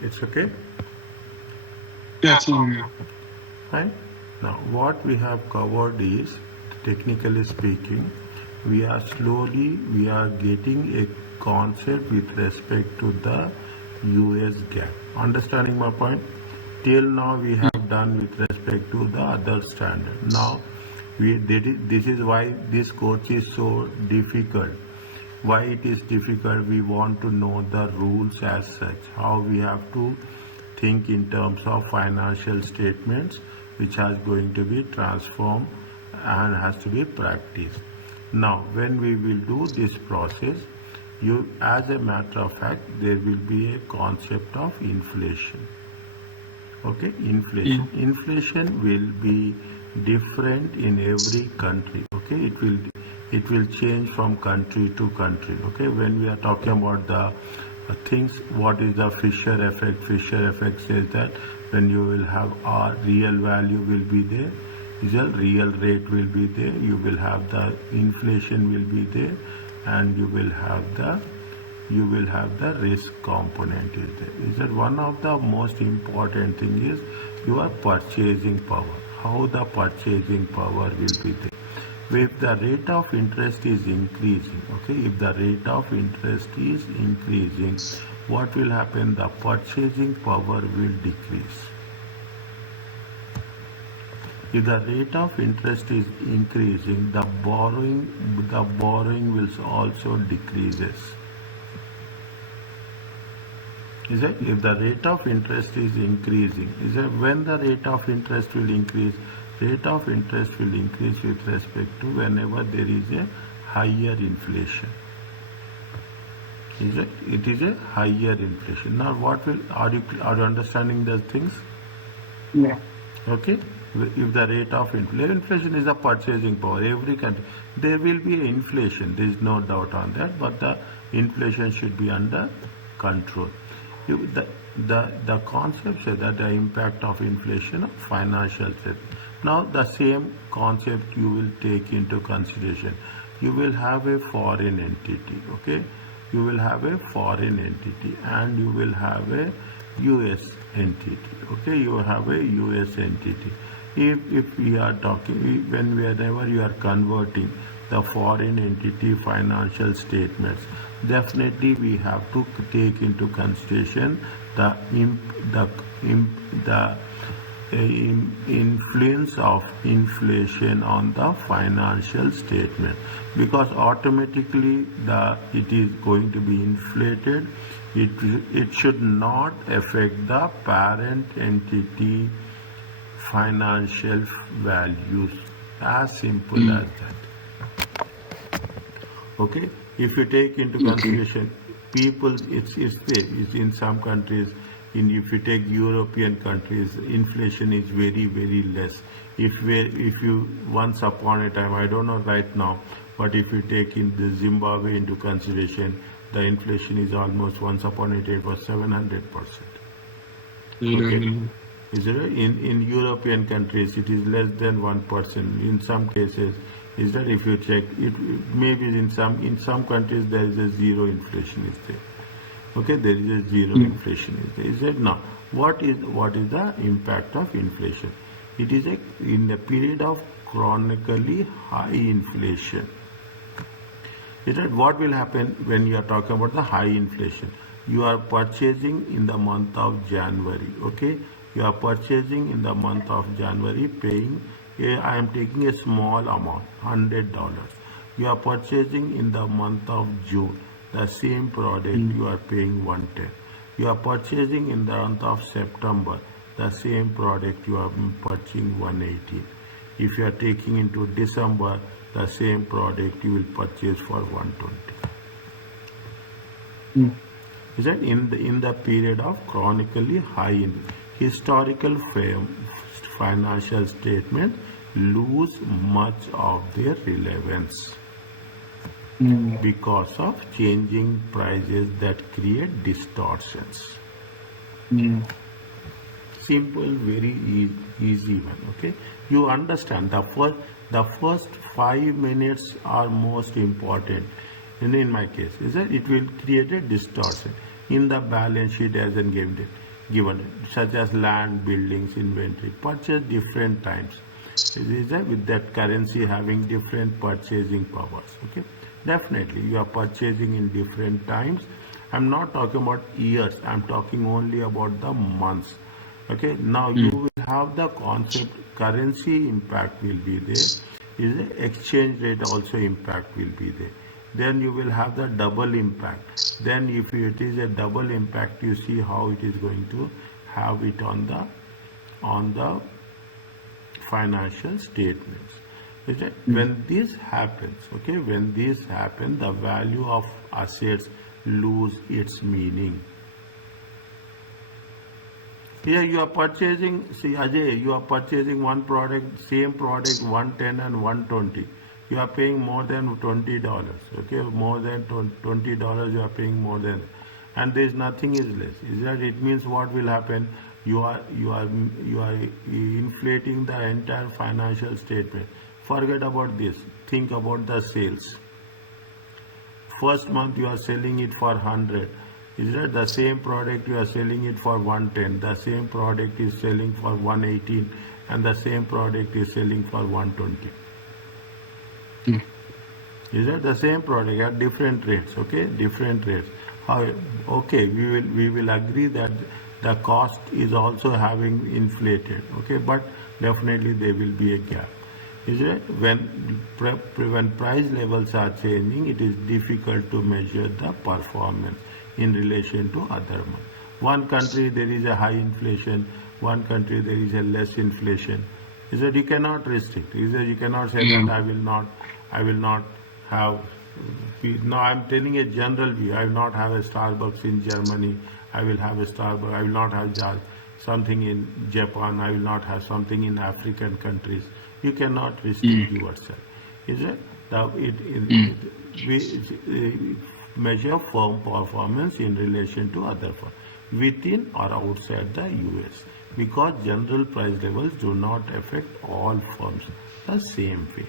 It's okay? Yes, CMA. Fine. Now, what we have covered is, technically speaking, we are getting a concept with respect to the US gap. Understanding my point? Till now, we have done with respect to the other standard. Now, this is why this course is so difficult. Why it is difficult? We want to know the rules as such, how we have to think in terms of financial statements, which has going to be transformed and has to be practiced. Now, when we will do this process, as a matter of fact, there will be a concept of inflation. Okay, Yeah. inflation will be different in every country. Okay, it will change from country to country. Okay, when we are talking about the things, what is the Fisher effect? Fisher effect says that when you will have a real value will be there, is a real rate will be there, you will have the inflation will be there, and you will have the risk component is there. Is that one of the most important thing is your purchasing power, how the purchasing power will be there. If the rate of interest is increasing, okay, if the rate of interest is increasing, what will happen? The purchasing power will decrease. If the rate of interest is increasing, the borrowing will also decreases. Is that if the rate of interest is increasing, is that when the rate of interest will increase? Rate of interest will increase with respect to whenever there is a higher inflation. Is it is a higher inflation. Now, what will are you understanding the things? Yeah. Okay, if the rate of inflation is the purchasing power, every country there will be inflation. There is no doubt on that, but the inflation should be under control. The concept says that the impact of inflation of financial threat. Now, the same concept you will take into consideration. You will have a foreign entity. Okay, you will have a foreign entity, and you will have a US entity. Okay, you have a US entity. If we are talking, whenever you are converting the foreign entity financial statements, definitely we have to take into consideration the influence of inflation on the financial statement, because automatically it is going to be inflated. It should not affect the parent entity financial values, as simple Mm. as that. Okay, if you take into Okay. consideration people, it's there. It's in some countries, if you take European countries, inflation is very less. If you once upon a time, I don't know right now, but if you take in the Zimbabwe into consideration, the inflation is almost, once upon a time it was 700%. Okay, Mm. is it in European countries it is less than 1%. In some cases, is that if you check it, maybe in some countries there is a zero inflation is there. Okay, there is a zero Mm. inflation is there. Is that now? What is the impact of inflation? It is in a period of chronically high inflation. Is that what will happen when you are talking about the high inflation? You are purchasing in the month of January. Okay, you are purchasing in the month of January, paying. I am taking a small amount, $100. You are purchasing in the month of June. The same product Mm. you are paying 110. You are purchasing in the month of September. The same product you are purchasing 118. If you are taking into December, the same product you will purchase for 120. Mm. Is that in the period of chronically high historical financial statements lose much of their relevance Mm. because of changing prices that create distortions. Mm. Simple, very easy one. Okay, you understand the first 5 minutes are most important. And in my case, is that it will create a distortion in the balance sheet as in game day. given, such as land, buildings, inventory, purchase different times. It is with that currency having different purchasing powers. Okay, definitely you are purchasing in different times. I'm not talking about years. I'm talking only about the months. Okay, now you Mm. will have the concept currency impact will be there. Is the exchange rate also impact will be there. Then you will have the double impact. Then if it is a double impact, you see how it is going to have it on the financial statements. Is it? Mm. When this happens, okay, when this happens, the value of assets lose its meaning. Here you are purchasing, see Ajay, you are purchasing one product, same product 110 and 120. You are paying more than $20. Okay, more than $20 you are paying more than, and there is nothing is less. Is that it means what will happen? You are inflating the entire financial statement. Forget about this. Think about the sales. First month you are selling it for 100. Is that the same product you are selling it for 110? The same product is selling for 118 and the same product is selling for 120. Mm. Is that the same product at different rates? Okay, different rates. How? Okay, we will agree that the cost is also having inflated. Okay, but definitely there will be a gap. Is it when price levels are changing, it is difficult to measure the performance in relation to other months. One country there is a high inflation, one country there is a less inflation. Is that you cannot restrict? Is that you cannot say that Yeah. I will not have. No, I'm telling a general view. I will not have a Starbucks in Germany. I will have a Starbucks. I will not have something in Japan. I will not have something in African countries. You cannot restrict Mm. yourself. Is it? Now Mm. we measure firm performance in relation to other firms within or outside the US because general price levels do not affect all firms the same way.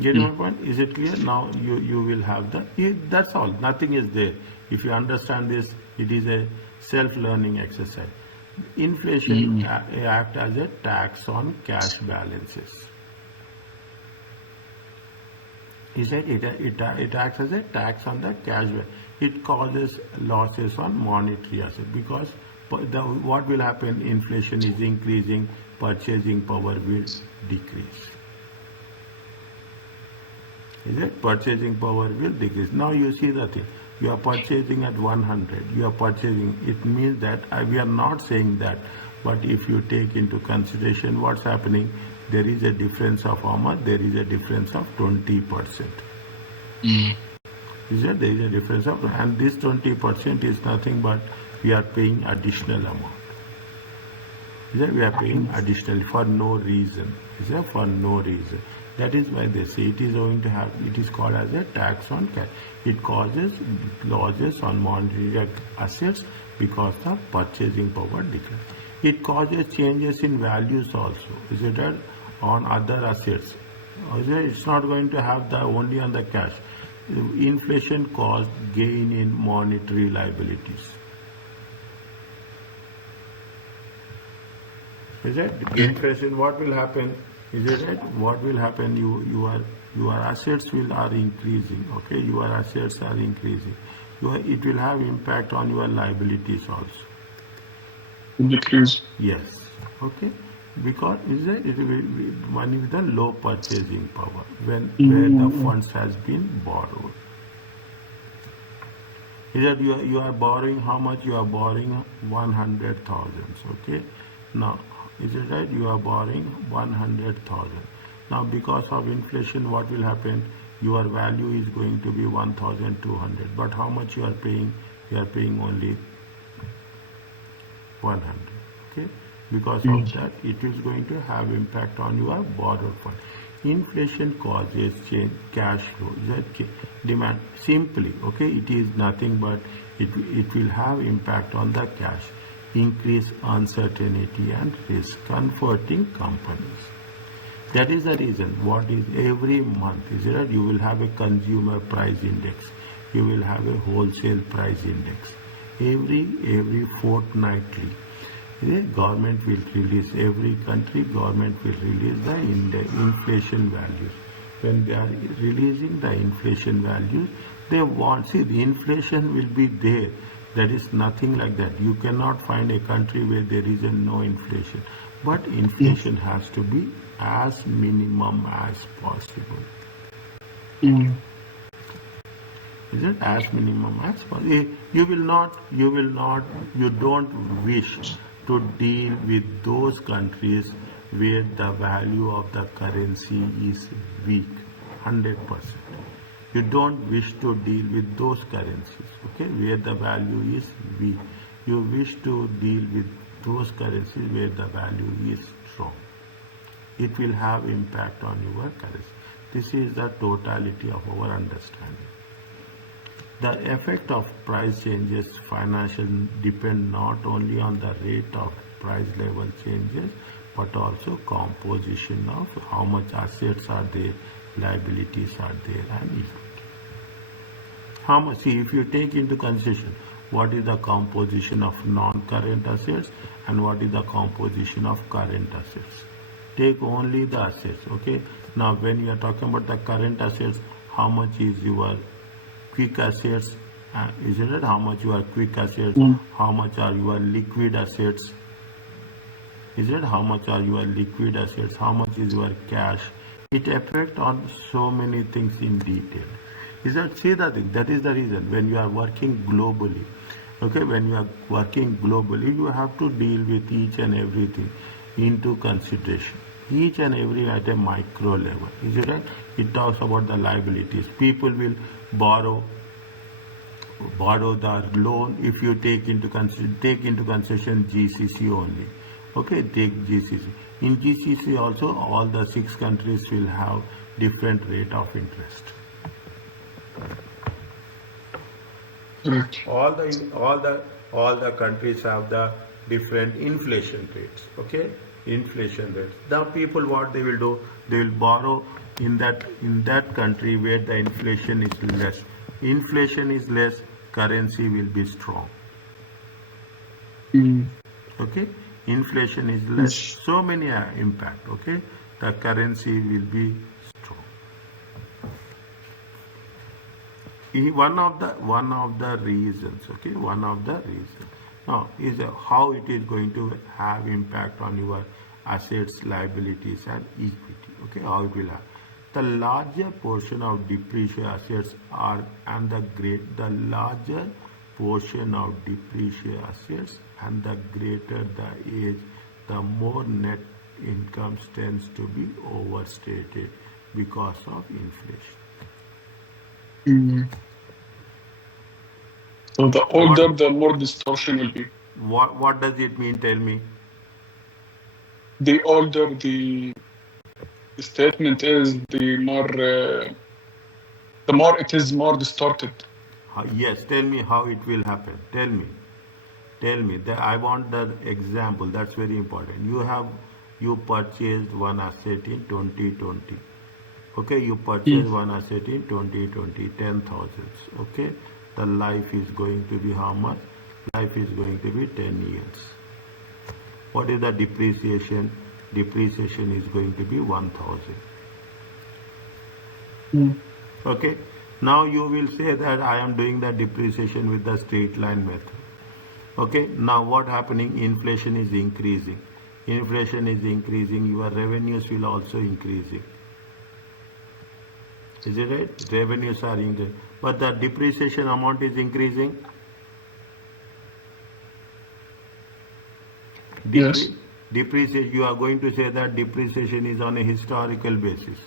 Getting my Mm. point? Is it clear? Now you will have that's all. Nothing is there. If you understand this, it is a self-learning exercise. Inflation Mm. act as a tax on cash balances. He said it acts as a tax on the cash value. It causes losses on monetary assets because what will happen? Inflation is increasing, purchasing power will decrease. Is it? Purchasing power will decrease. Now you see the thing. You are purchasing at 100. You are purchasing. It means that we are not saying that. But if you take into consideration what's happening, there is a difference of how much? There is a difference of 20%. Mm. Is that there is a difference of, and this 20% is nothing but we are paying additional amount. Is that we are paying additional for no reason. Is that for no reason? That is why they say it is going to have. It is called as a tax on cash. It causes losses on monetary assets because the purchasing power decreases. It causes changes in values also. Is it that on other assets? It's not going to have the only on the cash. Inflation caused gain in monetary liabilities. Is it inflation? What will happen? Is it right? What will happen? Your assets are increasing. Okay, your assets are increasing. It will have impact on your liabilities also. Because Yes. Okay. Because it will be money with a low purchasing power where the mm. funds has been borrowed. Is that you are borrowing how much? You are borrowing 100,000. Okay. Now is it right? You are borrowing 100,000. Now because of inflation, what will happen? Your value is going to be 1,200. But how much you are paying? You are paying only 100. Okay, because of Mm. that it is going to have impact on your borrowed fund. Inflation causes change cash flow, that demand simply. Okay, it is nothing but it will have impact on the cash, increase uncertainty and risk, comforting companies. That is the reason what is every month is that you will have a consumer price index. you will have a wholesale price index. Every fortnightly, the government will release, every country government will release the inflation values. When they are releasing the inflation values, they want, see, the inflation will be there. There is nothing like that. You cannot find a country where there is no inflation. But inflation has to be as minimum as possible. Mm. Is it as minimum as possible? You don't wish to deal with those countries where the value of the currency is weak, 100%. You don't wish to deal with those currencies, okay, where the value is weak. You wish to deal with those currencies where the value is strong. It will have impact on your currency. This is the totality of our understanding. The effect of price changes financial depend not only on the rate of price level changes, but also composition of how much assets are there, liabilities are there, and equity. How much? See, if you take into consideration what is the composition of non-current assets and what is the composition of current assets. Take only the assets, okay? Now, when you are talking about the current assets, how much is your quick assets? Isn't it? How much your quick assets? How much are your liquid assets? Is it? How much are your liquid assets? How much is your cash? It affects on so many things in detail. Is that, see the thing? That is the reason when you are working globally. Okay, when you are working globally, you have to deal with each and everything into consideration. Each and every at a micro level. Is it right? It talks about the liabilities. People will borrow the loan if you take into consideration GCC only. Okay, take GCC. In GCC also, all the 6 countries will have different rate of interest. All the countries have the different inflation rates. Okay, inflation rates. Now people, what they will do, they will borrow in that country where the inflation is less. Inflation is less, currency will be strong. Okay, inflation is less, so many impact. Okay, the currency will be strong. One of the reasons, okay, one of the reasons now is how it is going to have impact on your assets, liabilities, and equity. Okay, how it will have. The larger portion of depreciated assets are and the larger portion of depreciated assets and the greater the age, the more net income tends to be overstated because of inflation. So the older, the more distortion will be. What does it mean? Tell me. The older the statement is, the more it is more distorted. Yes, tell me how it will happen. Tell me. I want the example. That's very important. You purchased one asset in 2020. Okay, you purchased one asset in 2020, 10,000. Okay, the life is going to be how much? Life is going to be 10 years. What is the depreciation? Depreciation is going to be 1,000. Okay, now you will say that I am doing the depreciation with the straight line method. Okay, now what happening? Inflation is increasing. Inflation is increasing, your revenues will also increasing. Is it right? Revenues are increasing, but the depreciation amount is increasing. Yes. Depreciation, you are going to say that depreciation is on a historical basis.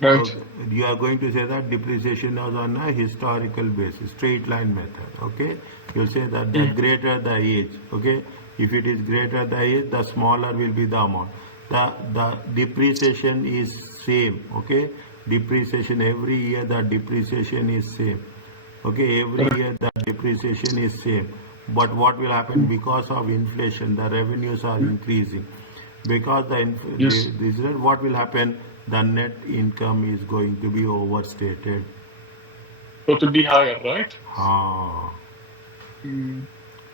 Right. Okay. You are going to say that depreciation is on a historical basis, straight line method. Okay, you say that the greater the age. Okay, if it is greater the age, the smaller will be the amount. The depreciation is same. Okay, depreciation every year, the depreciation is same. Okay, every year the depreciation is same. But what will happen? Because of inflation, the revenues are increasing. Because what will happen? The net income is going to be overstated. So it will be higher, right?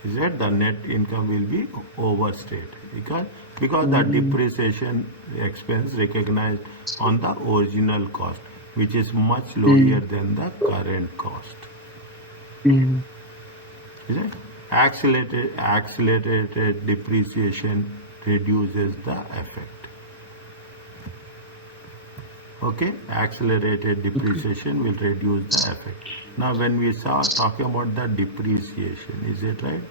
Is that the net income will be overstated because the depreciation expense recognized on the original cost, which is much lower than the current cost. Is it? Accelerated depreciation reduces the effect. Okay, accelerated depreciation will reduce the effect. Now, when we start talking about the depreciation, is it right?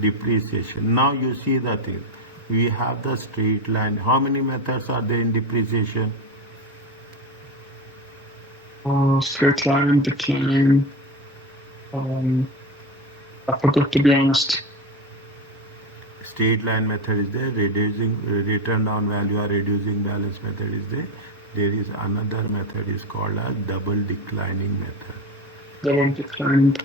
Depreciation. Now you see the thing. We have the straight line. How many methods are there in depreciation? Straight line, decline. I forgot, to be honest. Straight line method is there. Reducing return down value or reducing balance method is there. There is another method is called as double declining method. Double declined.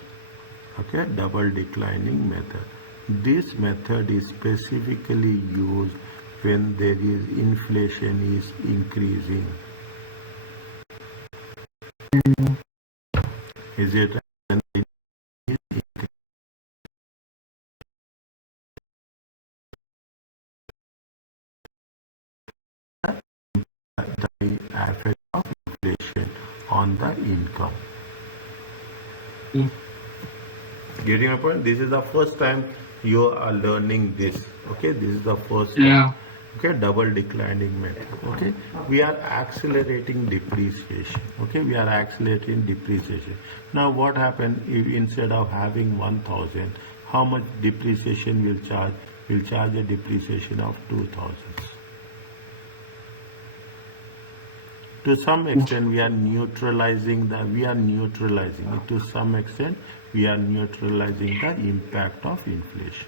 Okay, double declining method. This method is specifically used when there is inflation is increasing. Is it? The effect of inflation on the income. Getting my point? This is the first time you are learning this. Okay, this is the first time. Okay, double declining method. Okay, we are accelerating depreciation. Okay, we are accelerating depreciation. Now, what happens if instead of having 1,000, how much depreciation will charge? We'll charge a depreciation of 2,000. To some extent, we are neutralizing the to some extent we are neutralizing the impact of inflation.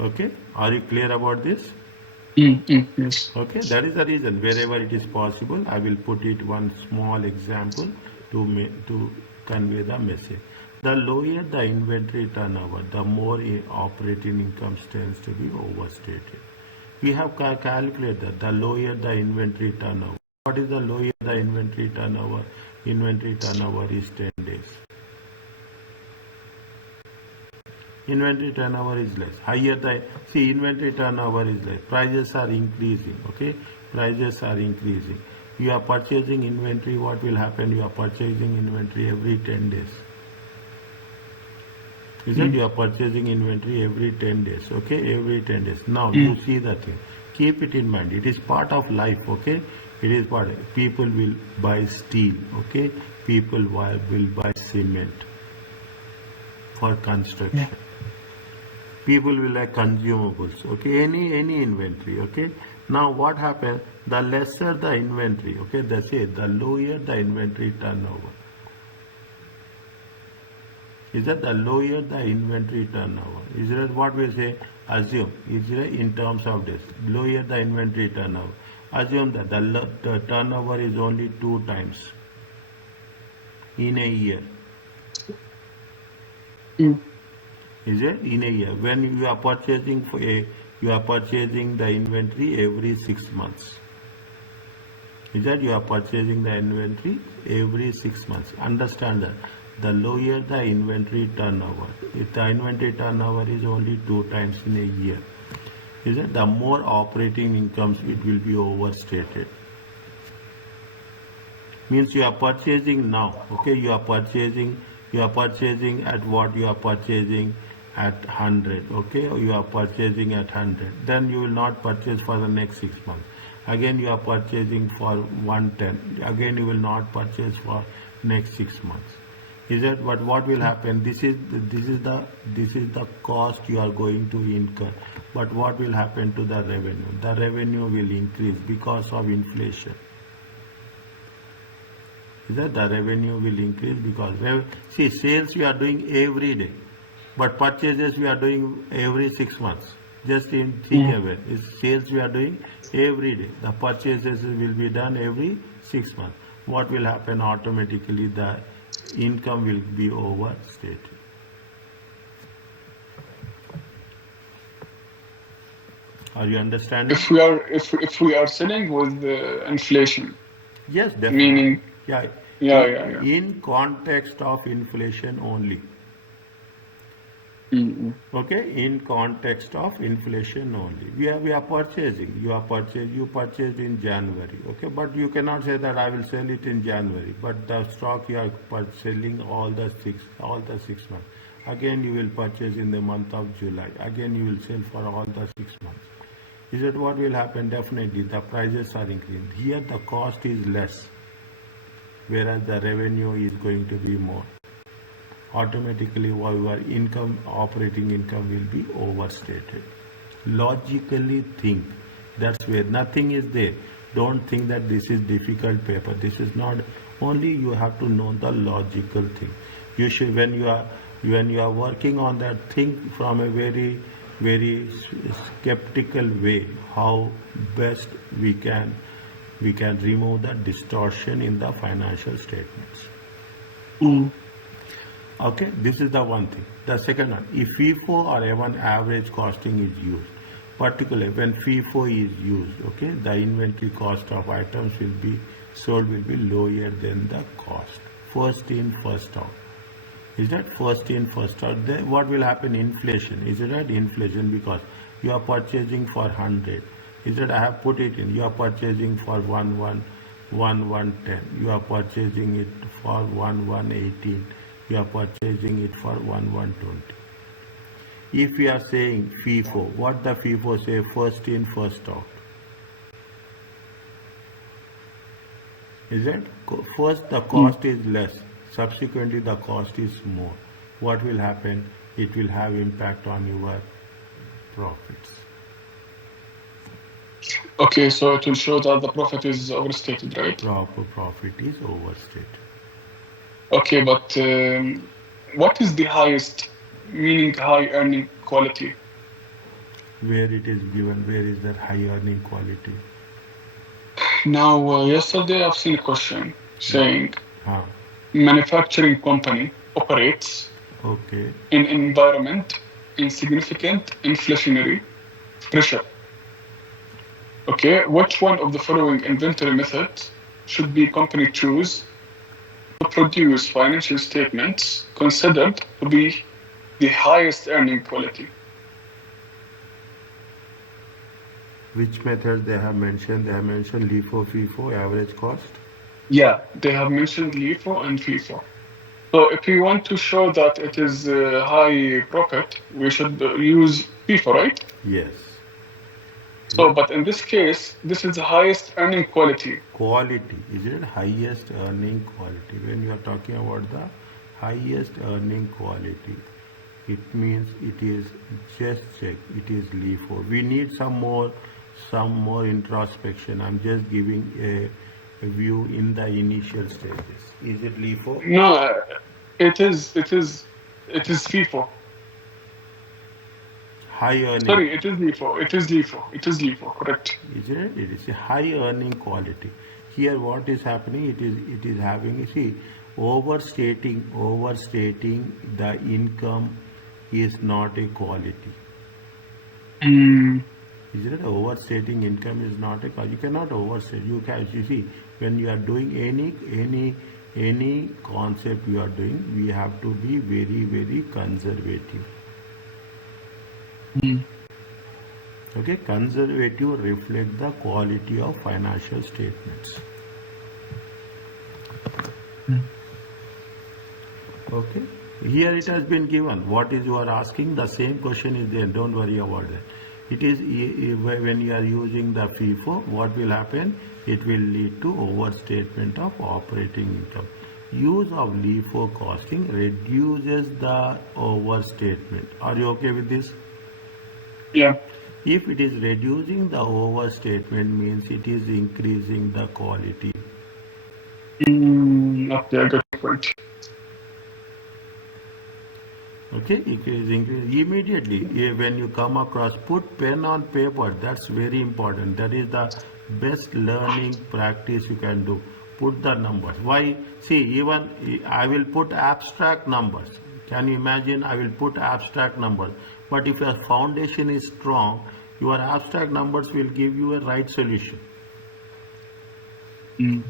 Okay, are you clear about this? Yes. Okay, that is the reason wherever it is possible I will put it one small example to convey the message. The lower the inventory turnover, the more operating income tends to be overstated. We have calculated that the lower the inventory turnover. What is the lower the inventory turnover? Inventory turnover is 10 days. Inventory turnover is less. Higher the inventory turnover is less. Prices are increasing. Okay, prices are increasing. You are purchasing inventory. What will happen? You are purchasing inventory every 10 days. Is that you are purchasing inventory every 10 days, okay? Every 10 days. Now, you see the thing. Keep it in mind. It is part of life, okay? It is part of it. People will buy steel, okay? People will buy cement for construction. People will like consumables, okay? Any inventory, okay? Now, what happens? The lesser the inventory, okay? They say the lower the inventory turnover. Is that the lower the inventory turnover? Is that what we say? Assume is in terms of this. Lower the inventory turnover. Assume that the turnover is only 2 times in a year. Is it in a year? When you are purchasing you are purchasing the inventory every 6 months. Is that you are purchasing the inventory every 6 months? Understand that. The lower the inventory turnover, if the inventory turnover is only 2 times in a year, is it the more operating incomes it will be overstated. Means you are purchasing now, okay? You are purchasing at what you are purchasing at 100, okay? Or you are purchasing at 100. Then you will not purchase for the next 6 months. Again you are purchasing for 110. Again you will not purchase for next 6 months. Is that what will happen? This is the cost you are going to incur. But what will happen to the revenue? The revenue will increase because of inflation. Is that the revenue will increase because sales we are doing every day, but purchases we are doing every 6 months. Just think about it. Sales we are doing every day. The purchases will be done every 6 months. What will happen? Automatically the income will be overstated. Are you understanding? If we are selling with inflation. Yes, definitely. Meaning, Yeah. yeah. In context of inflation only. Mm-mm. Okay, in context of inflation only. We are purchasing. You purchased in January. Okay, but you cannot say that I will sell it in January. But the stock you are selling all the 6 months. Again you will purchase in the month of July. Again you will sell for all the 6 months. Is it what will happen? Definitely the prices are increasing. Here the cost is less, whereas the revenue is going to be more. Automatically our income, operating income will be overstated. Logically think. That's where nothing is there. Don't think that this is difficult paper. This is not. Only you have to know the logical thing. You should, when you are working on that, think from a very skeptical way how best we can remove the distortion in the financial statements. Mm. Okay, this is the one thing. The second one, if FIFO or even average costing is used, particularly when FIFO is used, okay, the inventory cost of items will be sold will be lower than the cost. First in, first out. Is that first in, first out? Then what will happen? Inflation. Is it right? Inflation, because you are purchasing for 100. Is it? I have put it in. You are purchasing for 110. You are purchasing it for 1118. You are purchasing it for 1120. If we are saying FIFO, what the FIFO say? First in, first out. Is it? First the cost is less, subsequently the cost is more. What will happen? It will have impact on your profits. Okay, so it will show that the profit is overstated, right? Proper profit is overstated. Okay, but what is the highest, meaning high earning quality? Where it is given, where is that high earning quality? Now, yesterday I've seen a question saying Huh. manufacturing company operates Okay. in environment in significant inflationary pressure. Okay, which one of the following inventory methods should be company choose to produce financial statements considered to be the highest earning quality? Which methods they have mentioned? They have mentioned LIFO, FIFO, average cost. Yeah, they have mentioned LIFO and FIFO. So if we want to show that it is high profit, we should use FIFO, right? Yes. So, but in this case, this is the highest earning quality. Quality, is it highest earning quality? When you are talking about the highest earning quality, it means it is, just check, it is LIFO. We need some more introspection. I'm just giving a view in the initial stages. Is it LIFO? No, it is FIFO. High earning. Sorry, it is LIFO. It is LIFO. Correct. Is it? It is a high earning quality. Here what is happening? It is having, see, overstating the income is not a quality. Mm. Is it? Overstating income is not a quality. You cannot overstate. You see, when you are doing any concept you are doing, we have to be very conservative. Mm. Okay, conservative reflect the quality of financial statements. Okay, here it has been given. What is you are asking? The same question is there. Don't worry about that. It is when you are using the FIFO, what will happen? It will lead to overstatement of operating income. Use of LIFO costing reduces the overstatement. Are you okay with this? Yeah. If it is reducing the overstatement, means it is increasing the quality. Okay, good point. Okay, it is increasing immediately. When you come across, put pen on paper. That's very important. That is the best learning practice you can do. Put the numbers. Why? See, even I will put abstract numbers. Can you imagine? I will put abstract numbers. But if your foundation is strong, your abstract numbers will give you a right solution. Mm.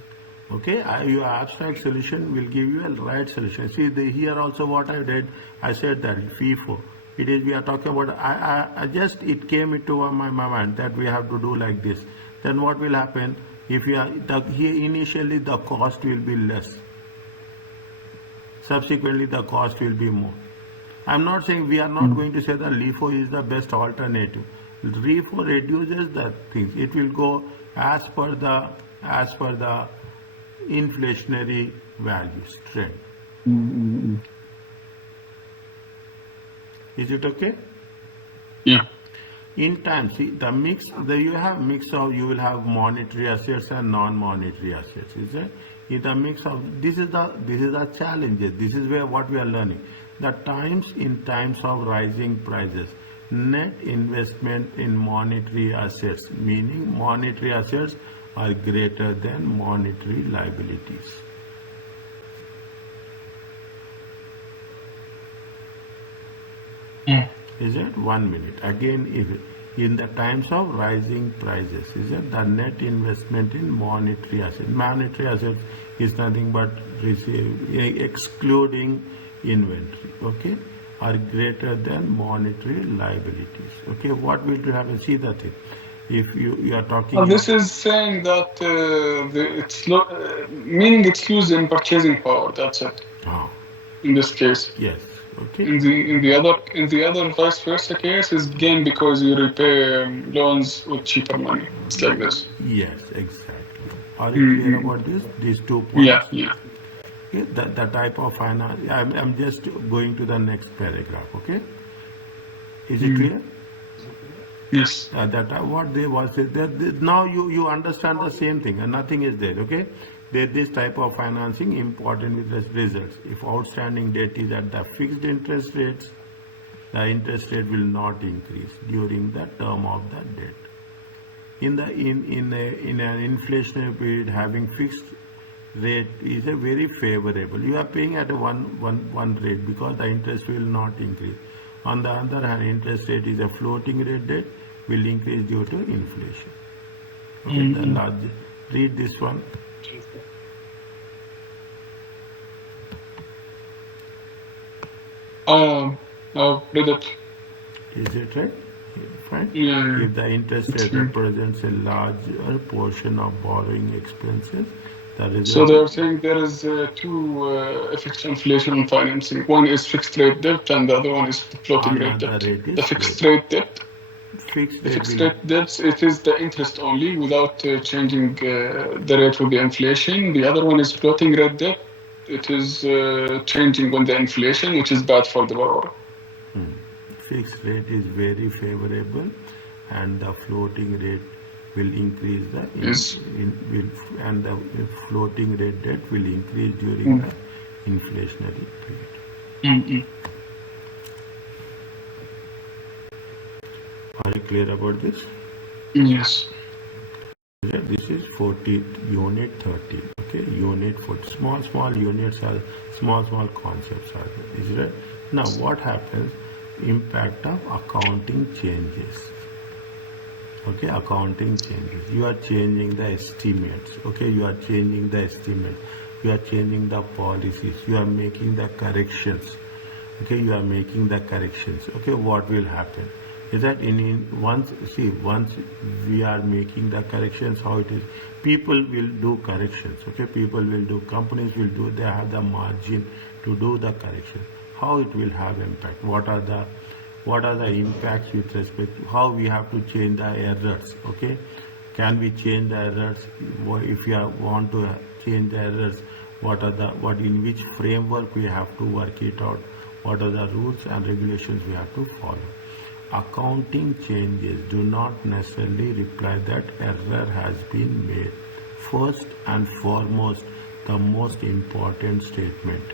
Okay, your abstract solution will give you a right solution. See, here also what I did, I said that FIFO. It is we are talking about. I just it came into my mind that we have to do like this. Then what will happen if you are here initially the cost will be less. Subsequently, the cost will be more. I'm not saying we are not going to say that LIFO is the best alternative. LIFO reduces the things. It will go as per the inflationary values trend. Is it okay? Yeah. In time, see the mix. You have mix of you will have monetary assets and non-monetary assets. Is it? In the mix of this is the challenges. This is where what we are learning. The times in times of rising prices, net investment in monetary assets, meaning monetary assets are greater than monetary liabilities. Is it 1 minute? Again, if in the times of rising prices, is it the net investment in monetary assets? Monetary assets is nothing but excluding inventory, okay, are greater than monetary liabilities. Okay, what will happen? See the thing. If you are talking. This is saying that meaning it's losing purchasing power. That's it. In this case. Yes. Okay. In the other vice versa case is gain because you repay loans with cheaper money. It's like this. Yes, exactly. Are you clear about this? These 2 points. Yeah. Okay, the type of finance. I'm just going to the next paragraph. Okay. Is it clear? Yes. That what they was now you understand the same thing and nothing is there. Okay. This type of financing important with results. If outstanding debt is at the fixed interest rates, the interest rate will not increase during the term of the debt. In an inflationary period, having fixed rate is a very favorable. You are paying at a one rate because the interest will not increase. On the other hand, interest rate is a floating rate debt will increase due to inflation. Okay, read this one. I've read it. Is it right? Fine. Yeah. If the interest rate represents a larger portion of borrowing expenses, so they're saying there is two effects of inflation on financing. One is fixed rate debt, and the other one is floating rate debt. The fixed rate debt. Fixed rate debts, it is the interest only without changing the rate with the inflation. The other one is floating rate debt. It is changing with the inflation, which is bad for the borrower. Fixed rate is very favorable, and the floating rate will increase and the floating rate debt will increase during the inflationary period. Are you clear about this? Yes. This is 40 unit 30. Okay, unit for small units are small concepts are there. Is right? Now what happens? Impact of accounting changes. Okay, accounting changes. You are changing the estimates. Okay, you are changing the estimate. You are changing the policies. You are making the corrections. Okay, you are making the corrections. Okay, what will happen? Is that once we are making the corrections, how it is, people will do corrections. Okay, people will do, companies will do, they have the margin to do the correction. How it will have impact? What are the impacts with respect to how we have to change the errors? Okay, can we change the errors? If you want to change the errors, what in which framework we have to work it out? What are the rules and regulations we have to follow? Accounting changes do not necessarily imply that error has been made. First and foremost, the most important statement.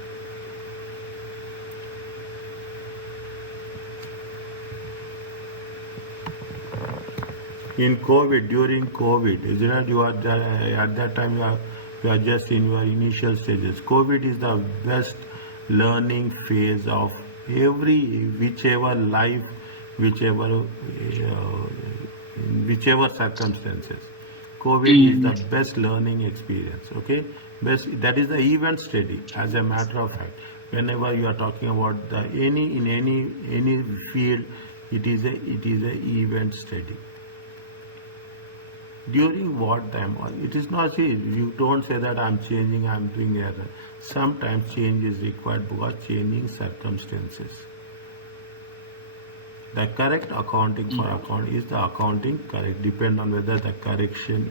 In COVID, during COVID, isn't it? You are at that time you are just in your initial stages. COVID is the best learning phase of whichever circumstances. COVID is the best learning experience. Okay, best, that is the event study. As a matter of fact, whenever you are talking about the any field, it is a event study. During what time? It is not, see, you don't say that I'm changing, I'm doing error. Sometimes change is required because changing circumstances. The correct accounting for account is the accounting correct, depend on whether the correction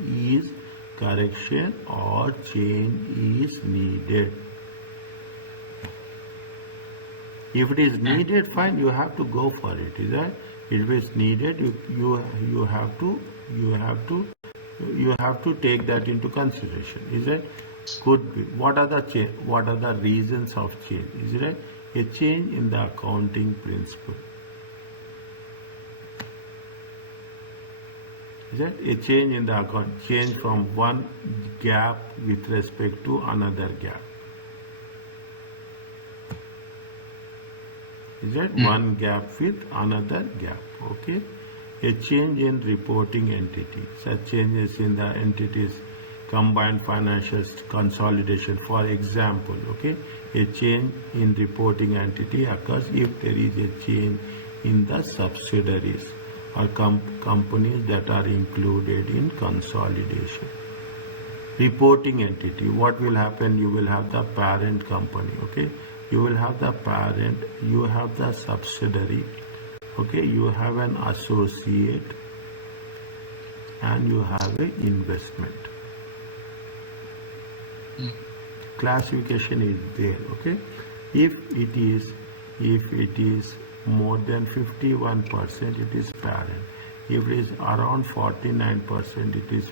or change is needed. If it is needed, fine, you have to go for it. Is that? If it is needed, you have to take that into consideration. Is it? Could be. What are the reasons of change? Is it a change in the accounting principle? Is that a change in the account? Change from one gap with respect to another gap. Is that one gap with another gap? Okay. A change in reporting entity. Such changes in the entities combined financial consolidation. For example, okay, a change in reporting entity occurs if there is a change in the subsidiaries or companies that are included in consolidation. Reporting entity, what will happen? You will have the parent company, okay? You will have the parent, you have the subsidiary, okay? You have an associate and you have an investment. Classification is there, okay? If it is more than 51%, it is parent. If it is around 49%, it is.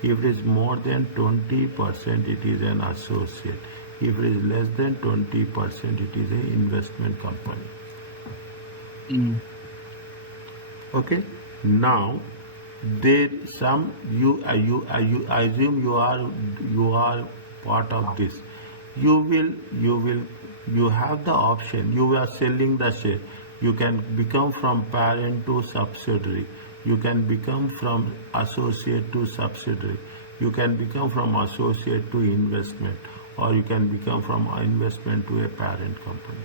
If it is more than 20%, it is an associate. If it is less than 20%, it is an investment company. Okay. Now, there some you assume you are part of this. You have the option. You are selling the share. You can become from parent to subsidiary. You can become from associate to subsidiary. You can become from associate to investment, or you can become from investment to a parent company.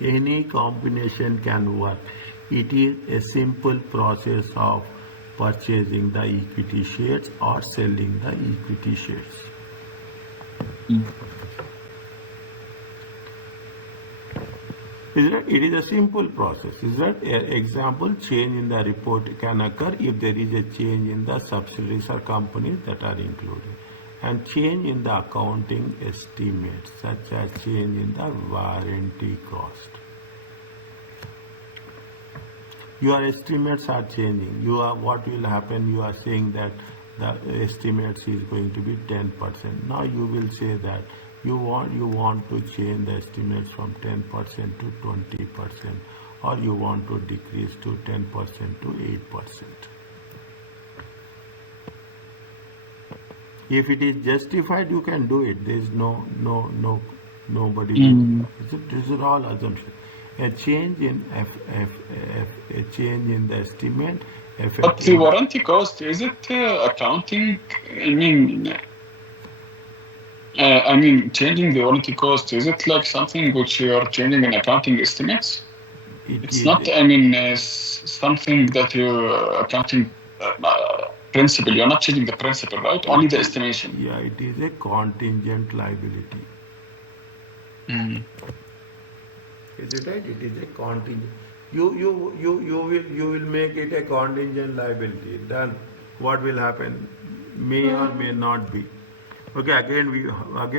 Any combination can work. It is a simple process of purchasing the equity shares or selling the equity shares. It is a simple process. Is that example? Change in the report can occur if there is a change in the subsidiaries or companies that are included, and change in the accounting estimates, such as change in the warranty cost. Your estimates are changing. What will happen? You are saying that the estimates is going to be 10%. Now you will say that you want to change the estimates from 10% to 20%, or you want to decrease to 10% to 8%. If it is justified, you can do it. There is nobody. This is all assumption. A change in a change in the estimate. But the warranty cost, is it accounting? I mean, changing the warranty cost, is it like something which you are changing in accounting estimates? It's not, something that you're accounting principle. You're not changing the principle, right? Only the estimation. Yeah, it is a contingent liability. Is it right? It is a contingent. You will make it a contingent liability. Then what will happen? May or may not be. Okay, again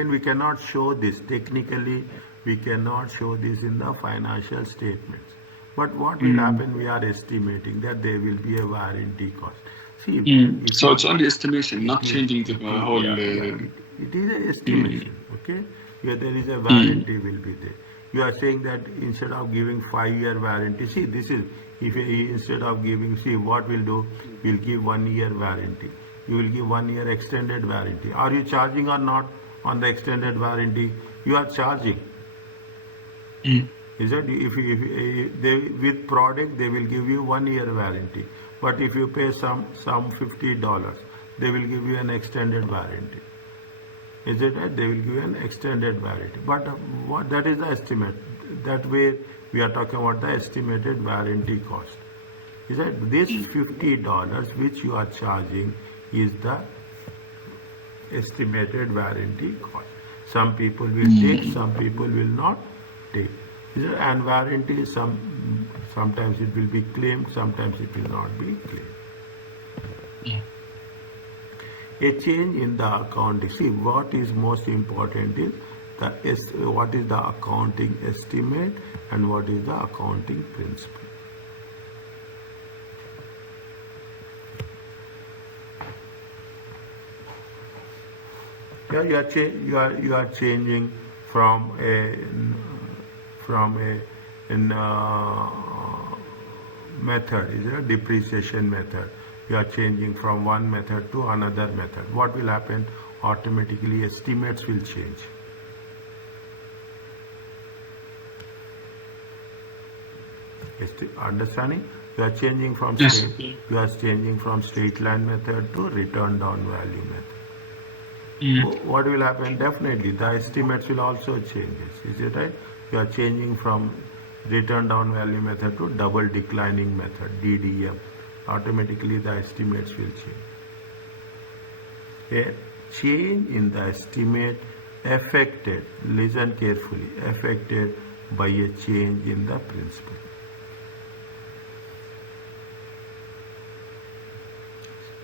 we cannot show this technically. We cannot show this in the financial statements. But what will happen? We are estimating that there will be a warranty cost. See, so it's only estimation, not changing the whole. It is an estimation. Okay, where there is a warranty will be there. You are saying that instead of giving 5-year warranty, see, this is if instead of giving, see what we'll do, we'll give 1-year warranty. You will give 1-year extended warranty. Are you charging or not on the extended warranty? You are charging. Is that if they with product they will give you 1-year warranty, but if you pay some $50, they will give you an extended warranty. Is it right? They will give you an extended warranty. But what, that is the estimate. That way we are talking about the estimated warranty cost. Is that this $50 which you are charging is the estimated warranty cost. Some people will take, some people will not take. And warranty is sometimes it will be claimed, sometimes it will not be claimed. A change in the accounting. See, what is most important is what is the accounting estimate and what is the accounting principle. Yeah, you are changing from a method, is a depreciation method. You are changing from one method to another method. What will happen? Automatically estimates will change. Understanding? You are changing from straight line method to return down value method. What will happen? Definitely the estimates will also change. Is it right? You are changing from return down value method to double declining method, DDM. Automatically the estimates will change. A change in the estimate affected, listen carefully, affected by a change in the principle.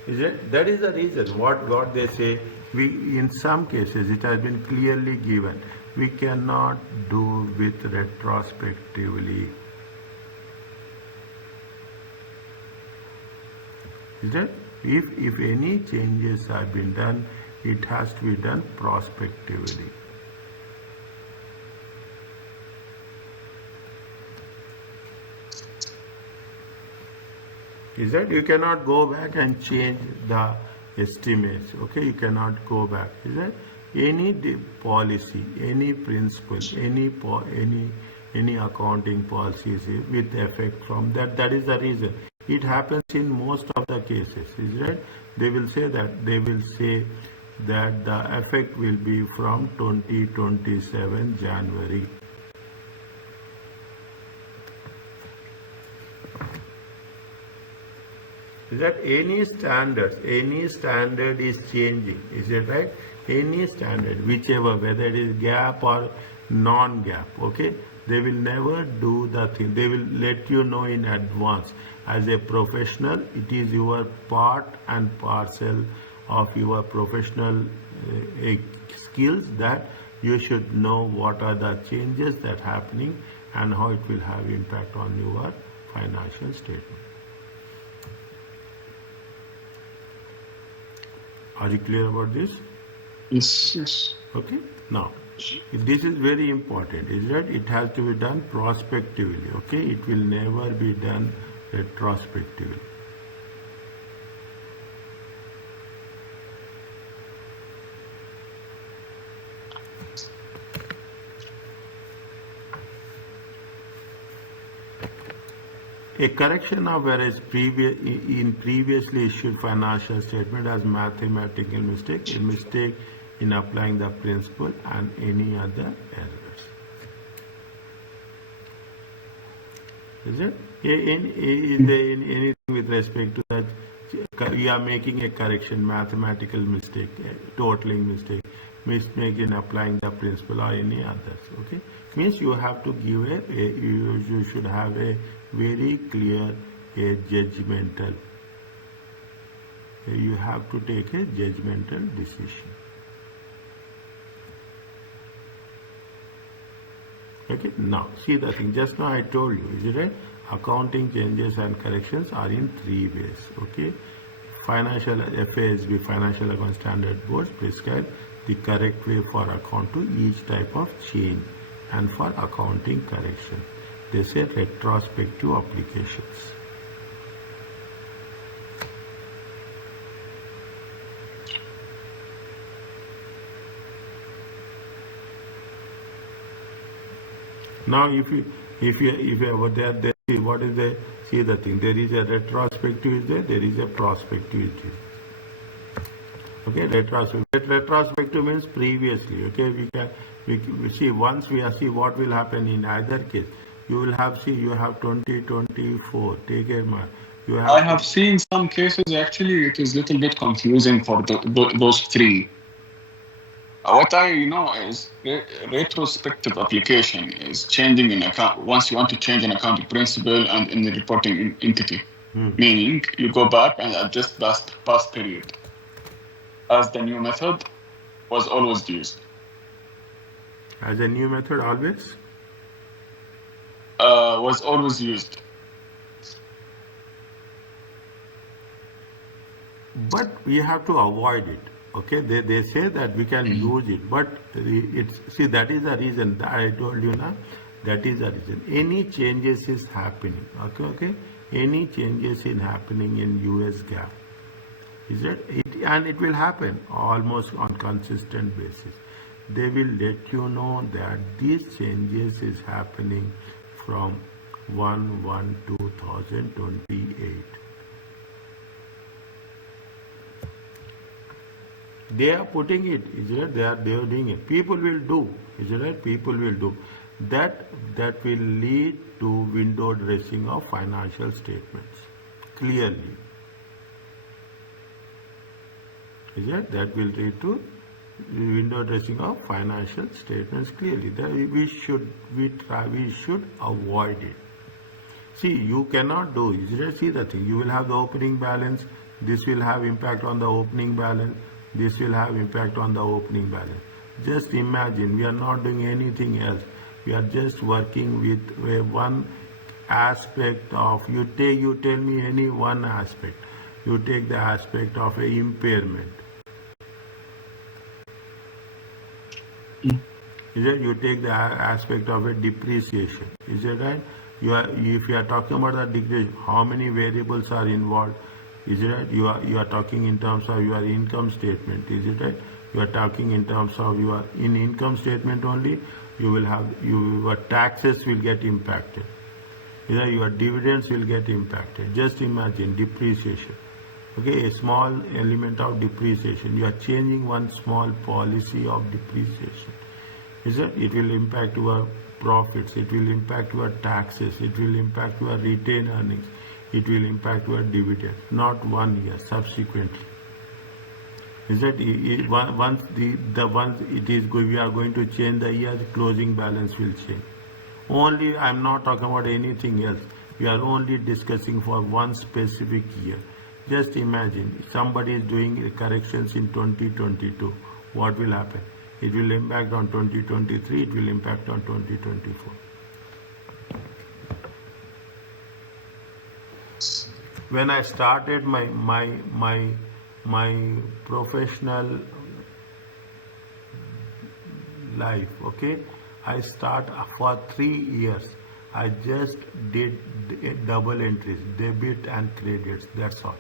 Is it? That is the reason what they say. We, in some cases, it has been clearly given. We cannot do with retrospectively. Is that? If any changes have been done, it has to be done prospectively. Is that? You cannot go back and change the estimates. Okay, you cannot go back. Is that? Any policy, any principle, any accounting policies with effect from that. That is the reason. It happens in most of the cases. Is that? They will say that the effect will be from 2027 January. Is that any standard is changing? Is it right? Any standard, whichever, whether it is gap or non-gap, okay? They will never do the thing. They will let you know in advance. As a professional, it is your part and parcel of your professional skills that you should know what are the changes that are happening and how it will have impact on your financial statement. Are you clear about this? Yes. Okay. Now, this is very important. Is that it has to be done prospectively. Okay. It will never be done retrospectively. A correction of whereas previously issued financial statement as mathematical mistake, a mistake in applying the principle, and any other errors. Is it? Is there anything with respect to that? We are making a correction, mathematical mistake, totaling mistake, mistake in applying the principle or any others. Okay, means you have to give you should have a very clear judgmental. You have to take a judgmental decision. Okay, now see the thing. Just now I told you, is it right? Accounting changes and corrections are in 3 ways. Okay, financial FASB, Financial Account Standard Boards, prescribe the correct way for account to each type of change and for accounting correction. They say retrospective applications. Now, if you over there, what is the see the thing? There is a retrospective is there. There is a prospective is there. Okay, retrospective means previously. Okay, we see once we see what will happen in either case. You will have see you have 2024. Take care, man. You I have have seen some cases, actually, it is a little bit confusing for those three. What I know is retrospective application is changing an account once you want to change an accounting principle and in the reporting entity. Meaning you go back and adjust past period as the new method was always used. as a new method always. Was always used. But we have to avoid it. Okay, they say that we can use it, but it's see that is the reason that I told you now. That is the reason. Any changes is happening. Okay. Any changes in happening in US GAAP. Is it? And it will happen almost on consistent basis. They will let you know that these changes is happening from 1/1/2028. They are putting it, is it? They are doing it. People will do, is it right? People will do. That will lead to window dressing of financial statements. Clearly. Is it? That will lead to window dressing of financial statements clearly. That we should avoid it. See, you cannot do, is it? See the thing. You will have the opening balance. This will have impact on the opening balance. This will have impact on the opening balance. Just imagine, we are not doing anything else. We are just working with one aspect of, you tell me any one aspect. You take the aspect of a impairment. Is it? You take the aspect of a depreciation. Is it right? If you are talking about the depreciation, how many variables are involved? Is it right? You are talking in terms of your income statement. Is it right? You are talking in terms of your income statement only. You will have your taxes will get impacted. Your dividends will get impacted. Just imagine depreciation. Okay, a small element of depreciation. You are changing one small policy of depreciation. Is it? It will impact your profits. It will impact your taxes. It will impact your retained earnings. It will impact your dividend. Not 1 year, subsequently. Is it? Once we are going to change the year, the closing balance will change. Only, I am not talking about anything else. We are only discussing for one specific year. Just imagine, somebody is doing corrections in 2022. What will happen? It will impact on 2023. It will impact on 2024. When I started my professional life, okay, I start for 3 years. I just did double entries, debit and credits. That's all.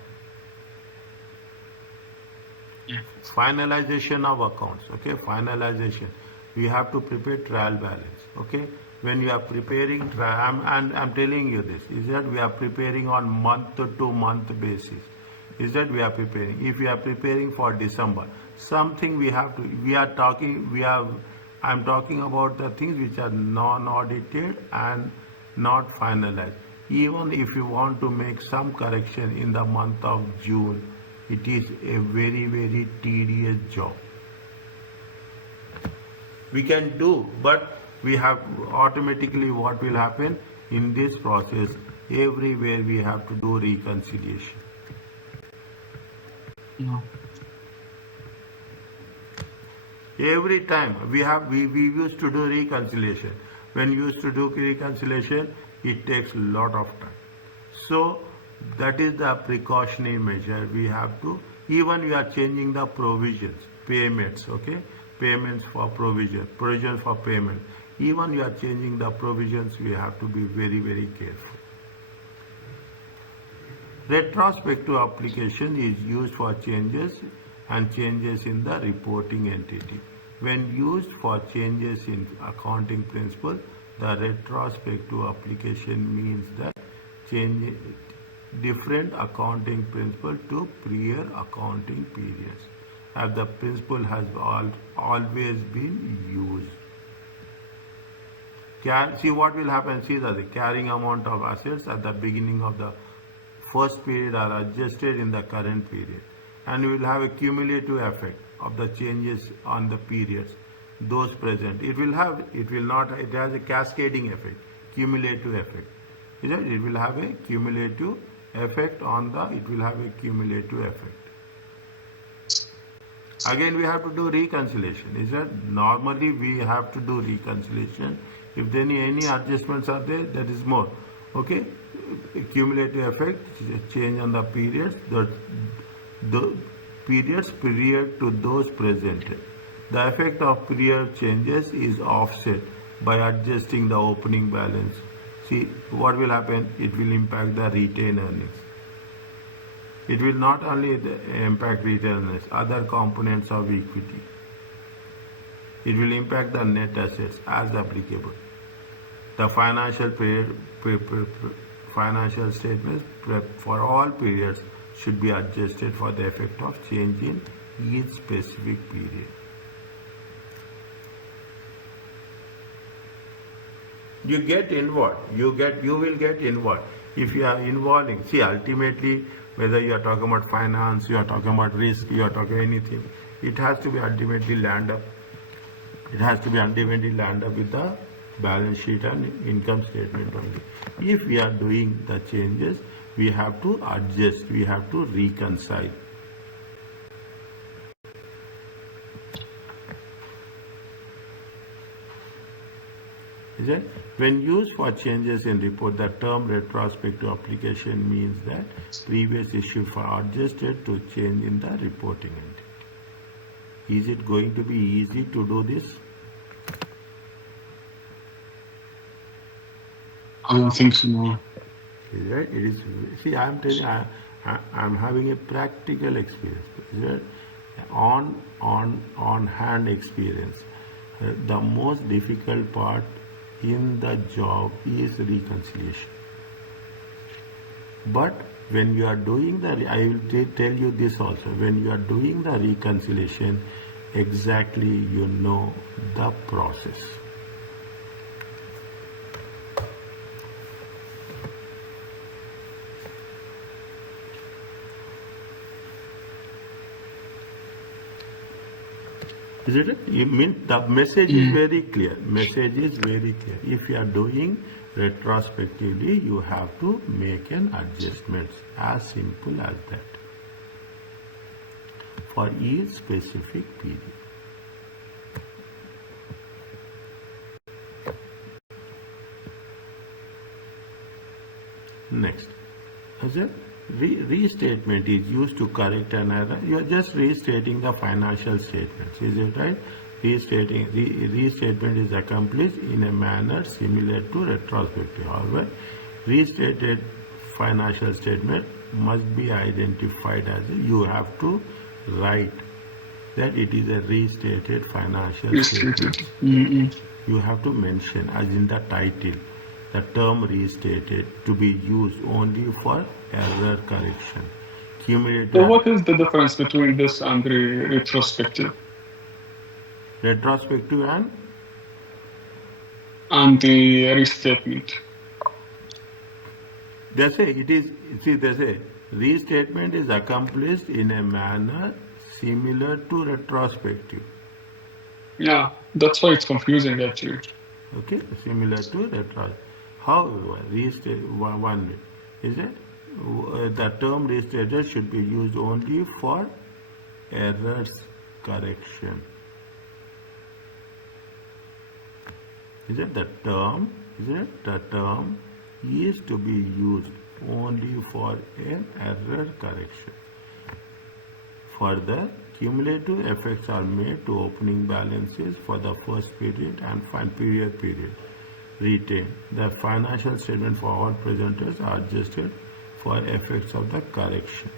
Finalization of accounts. Okay, finalization. We have to prepare trial balance. Okay, when you are preparing trial, I'm telling you this, is that we are preparing on month to month basis. Is that we are preparing. If we are preparing for December, something we have to. I'm talking about the things which are non-audited and not finalized. Even if you want to make some correction in the month of June, it is a very, very tedious job. We can do, but we have automatically what will happen in this process, everywhere we have to do reconciliation. No. Every time we used to do reconciliation. When you used to do reconciliation, it takes a lot of time. So that is the precautionary measure we have to. Even we are changing the provisions, payments, okay, payments for provisions for payment. Even you are changing the provisions, we have to be very, very careful. Retrospective application is used for changes in the reporting entity. When used for changes in accounting principle, the retrospective application means that change different accounting principle to prior accounting periods. as the principle has always been used. See what will happen. See that the carrying amount of assets at the beginning of the first period are adjusted in the current period, and we will have a cumulative effect of the changes on the periods those present. It will has a cascading effect, cumulative effect. It will have a cumulative effect on the. It will have a cumulative effect. Again, we have to do reconciliation. Normally we have to do reconciliation. If any adjustments are there, that is more. Okay, cumulative effect, change on the periods, the periods period to those presented. The effect of period changes is offset by adjusting the opening balance. See what will happen? It will impact the retained earnings. It will not only impact retained earnings, other components of equity. It will impact the net assets as applicable. The financial statements for all periods should be adjusted for the effect of change in each specific period. You get involved. You will get involved. If you are involving, see, ultimately, whether you are talking about finance, you are talking about risk, you are talking anything, it has to be ultimately land up. It has to be ultimately land up with the balance sheet and income statement only. If we are doing the changes, we have to adjust, we have to reconcile. Is it? When used for changes in report, the term retrospective application means that previous issue for adjusted to change in the reporting entity. Is it going to be easy to do this? I don't think so, no. Is it? It is. See, I am telling you, I am having a practical experience. Is it? On hand experience. The most difficult part in the job is reconciliation. But when you are doing I will tell you this also, when you are doing the reconciliation, exactly you know the process. Is it? You mean the message is very clear. Message is very clear. If you are doing retrospectively, you have to make an adjustment. As simple as that. For each specific period. Next. Is it? Restatement is used to correct an error. You are just restating the financial statements. Is it right? Restatement is accomplished in a manner similar to retrospective. However, restated financial statement must be identified as you have to write that it is a restated financial statement. You have to mention, as in the title, the term restated to be used only for error correction. Cumulative. So what is the difference between this and the retrospective? Retrospective and the restatement. They say it is. See, they say restatement is accomplished in a manner similar to retrospective. Yeah, that's why it's confusing actually. Okay, similar to retrospective. However, one is it the term restated should be used only for errors correction. Is it the term? Is it the term is to be used only for an error correction? Further, cumulative effects are made to opening balances for the first period and period retained. The financial statement for all presenters are adjusted for effects of the correction.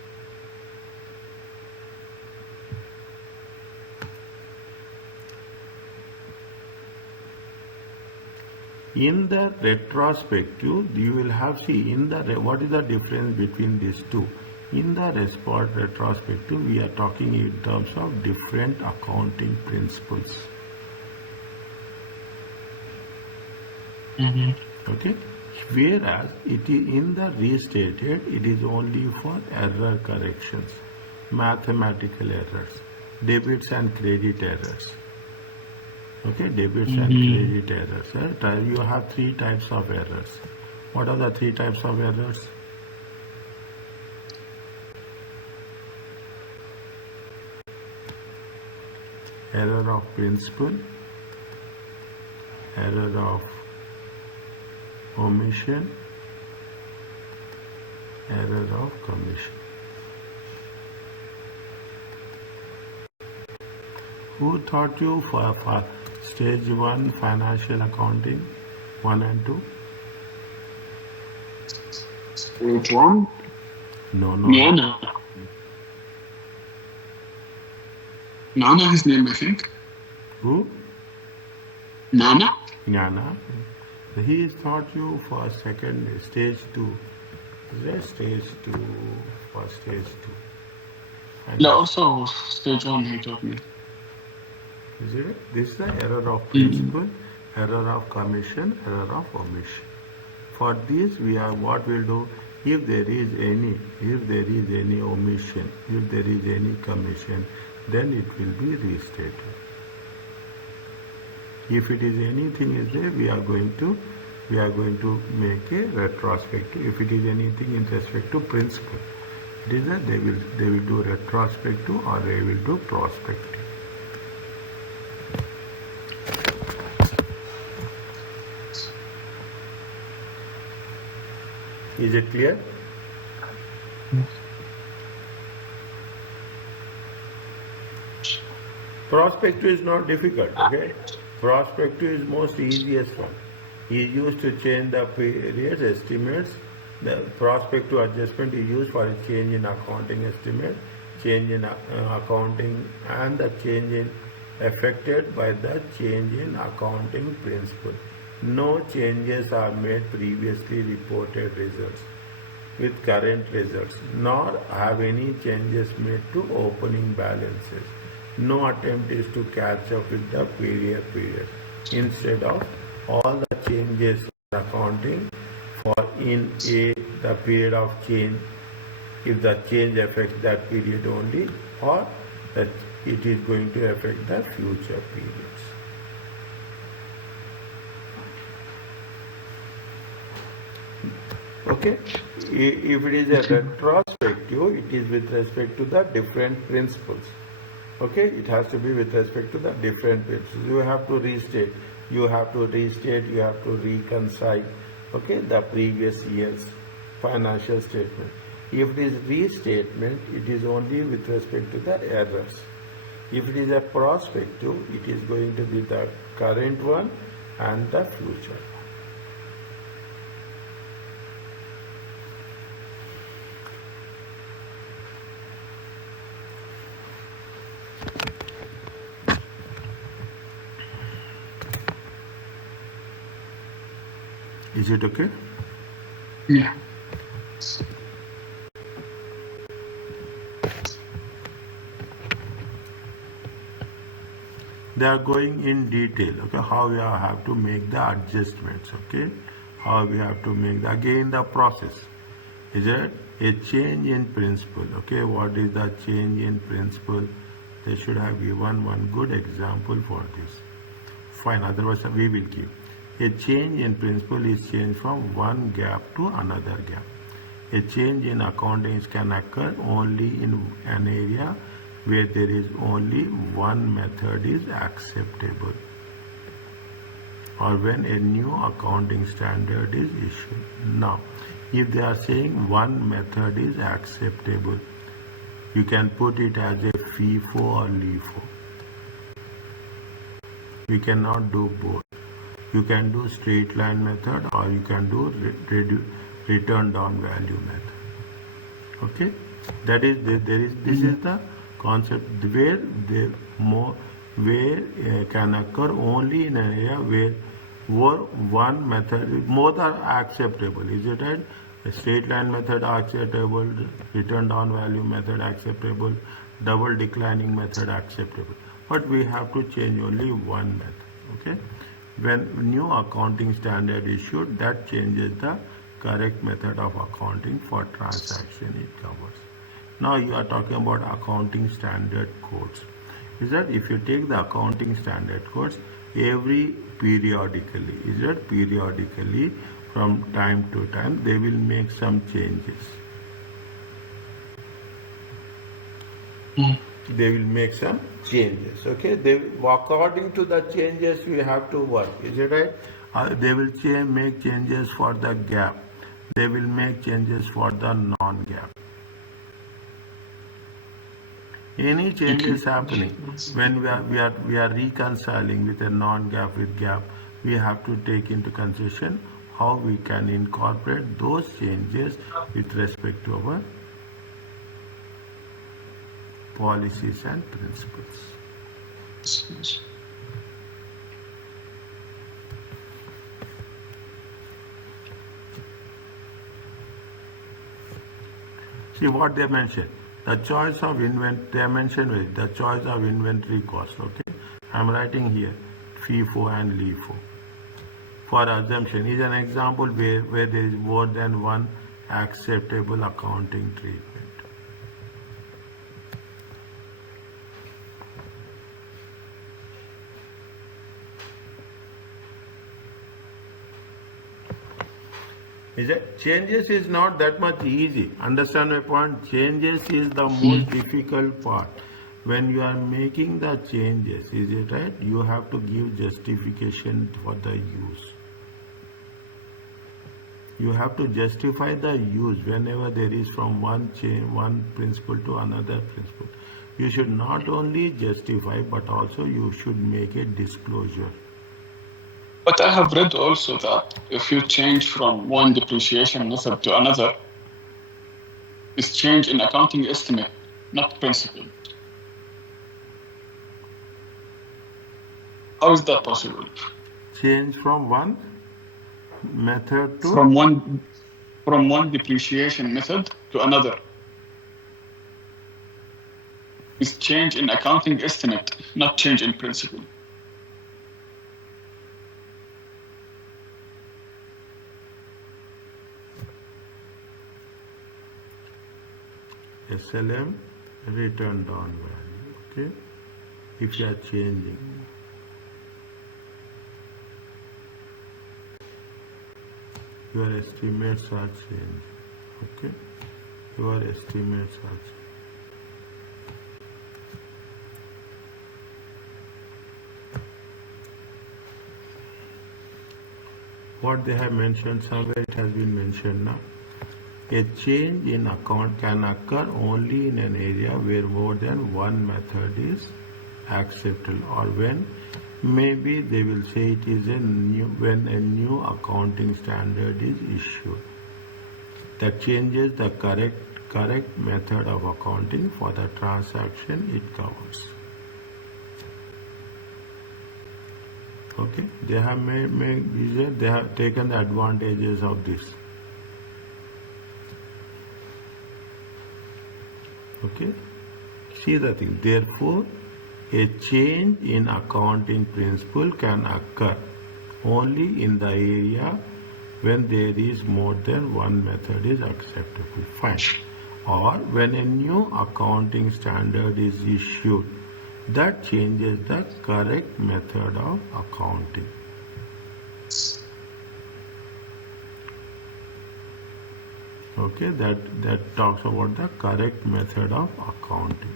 In the retrospective, you will have, see, what is the difference between these two? In the retrospective, we are talking in terms of different accounting principles. Okay, whereas it is in the restated, it is only for error corrections, mathematical errors, debits and credit errors. Okay, debits and credit errors. You have three types of errors. What are the three types of errors? Error of principle, error of omission, error of commission. Who taught you for stage 1 financial accounting 1 and 2? Stage 1? No. Nana. Nana, his name, I think. Who? Nana? Jnana. He is taught you for second stage 2. Is there stage 2 for stage 2? Yeah, also stage 1 he taught me. Is it? This is the error of principle, error of commission, error of omission. For this, we are what we'll do. If there is any omission, if there is any commission, then it will be restated. If it is anything is there, we are going to make a retrospective. If it is anything in respect to principle, it is that they will do retrospective or they will do prospective. Is it clear? Prospective is not difficult, okay? Prospective is most easiest one. He used to change the periods, estimates. The prospective adjustment is used for a change in accounting estimate, change in accounting, and the change in affected by the change in accounting principle. No changes are made previously reported results with current results, nor have any changes made to opening balances. No attempt is to catch up with the period. Instead of all the changes in accounting for in the period of change, if the change affects that period only, or that it is going to affect the future periods. Okay, if it is a retrospective, it is with respect to the different principles. Okay, it has to be with respect to the different principles. You have to restate, you have to reconcile, okay, the previous year's financial statement. If it is restatement, it is only with respect to the errors. If it is a prospective, it is going to be the current one and the future. Is it okay? Yeah. They are going in detail, okay, how we have to make the adjustments, okay, how we have to make again the process. Is it a change in principle? Okay, what is the change in principle? They should have given one good example for this. Fine, otherwise we will give. A change in principle is change from one gap to another gap. A change in accounting can occur only in an area where there is only one method is acceptable, or when a new accounting standard is issued. Now, if they are saying one method is acceptable, you can put it as a FIFO or LIFO. You cannot do both. You can do straight line method or you can do return down value method. Okay, that is this is the concept where can occur only in an area where one method both are acceptable. Is it right? A straight line method acceptable, return down value method acceptable, double declining method acceptable. But we have to change only one method. Okay? When new accounting standard issued, that changes the correct method of accounting for transaction it covers. Now you are talking about accounting standard codes. Is that if you take the accounting standard codes, every periodically, is that periodically from time to time they will make some changes. They will make some changes. Okay, they according to the changes we have to work. Is it right? They will make changes for the gap. They will make changes for the non-gap. Any changes happening when we are reconciling with a non-gap with gap, we have to take into consideration how we can incorporate those changes with respect to our policies and principles. See what they mentioned. The choice of they mentioned the choice of inventory cost. Okay, I'm writing here FIFO and LIFO. For assumption is an example where there is more than one acceptable accounting treatment. Is it? Changes is not that much easy. Understand my point? Changes is the most difficult part. When you are making the changes, is it right? You have to give justification for the use. You have to justify the use whenever there is from one principle to another principle. You should not only justify, but also you should make a disclosure. But I have read also that if you change from one depreciation method to another, it's change in accounting estimate, not principle. How is that possible? Change from one method to from one depreciation method to another. It's change in accounting estimate, not change in principle. SLM return down value. Okay, if you are changing, your estimates are changing. Okay, your estimates are changing. What they have mentioned somewhere, it has been mentioned now. A change in account can occur only in an area where more than one method is acceptable, or when maybe they will say it is when a new accounting standard is issued that changes the correct method of accounting for the transaction it covers. Okay, they have taken the advantages of this. Okay, see the thing. Therefore, a change in accounting principle can occur only in the area when there is more than one method is acceptable. Fine. Or when a new accounting standard is issued that changes the correct method of accounting. Okay, that talks about the correct method of accounting.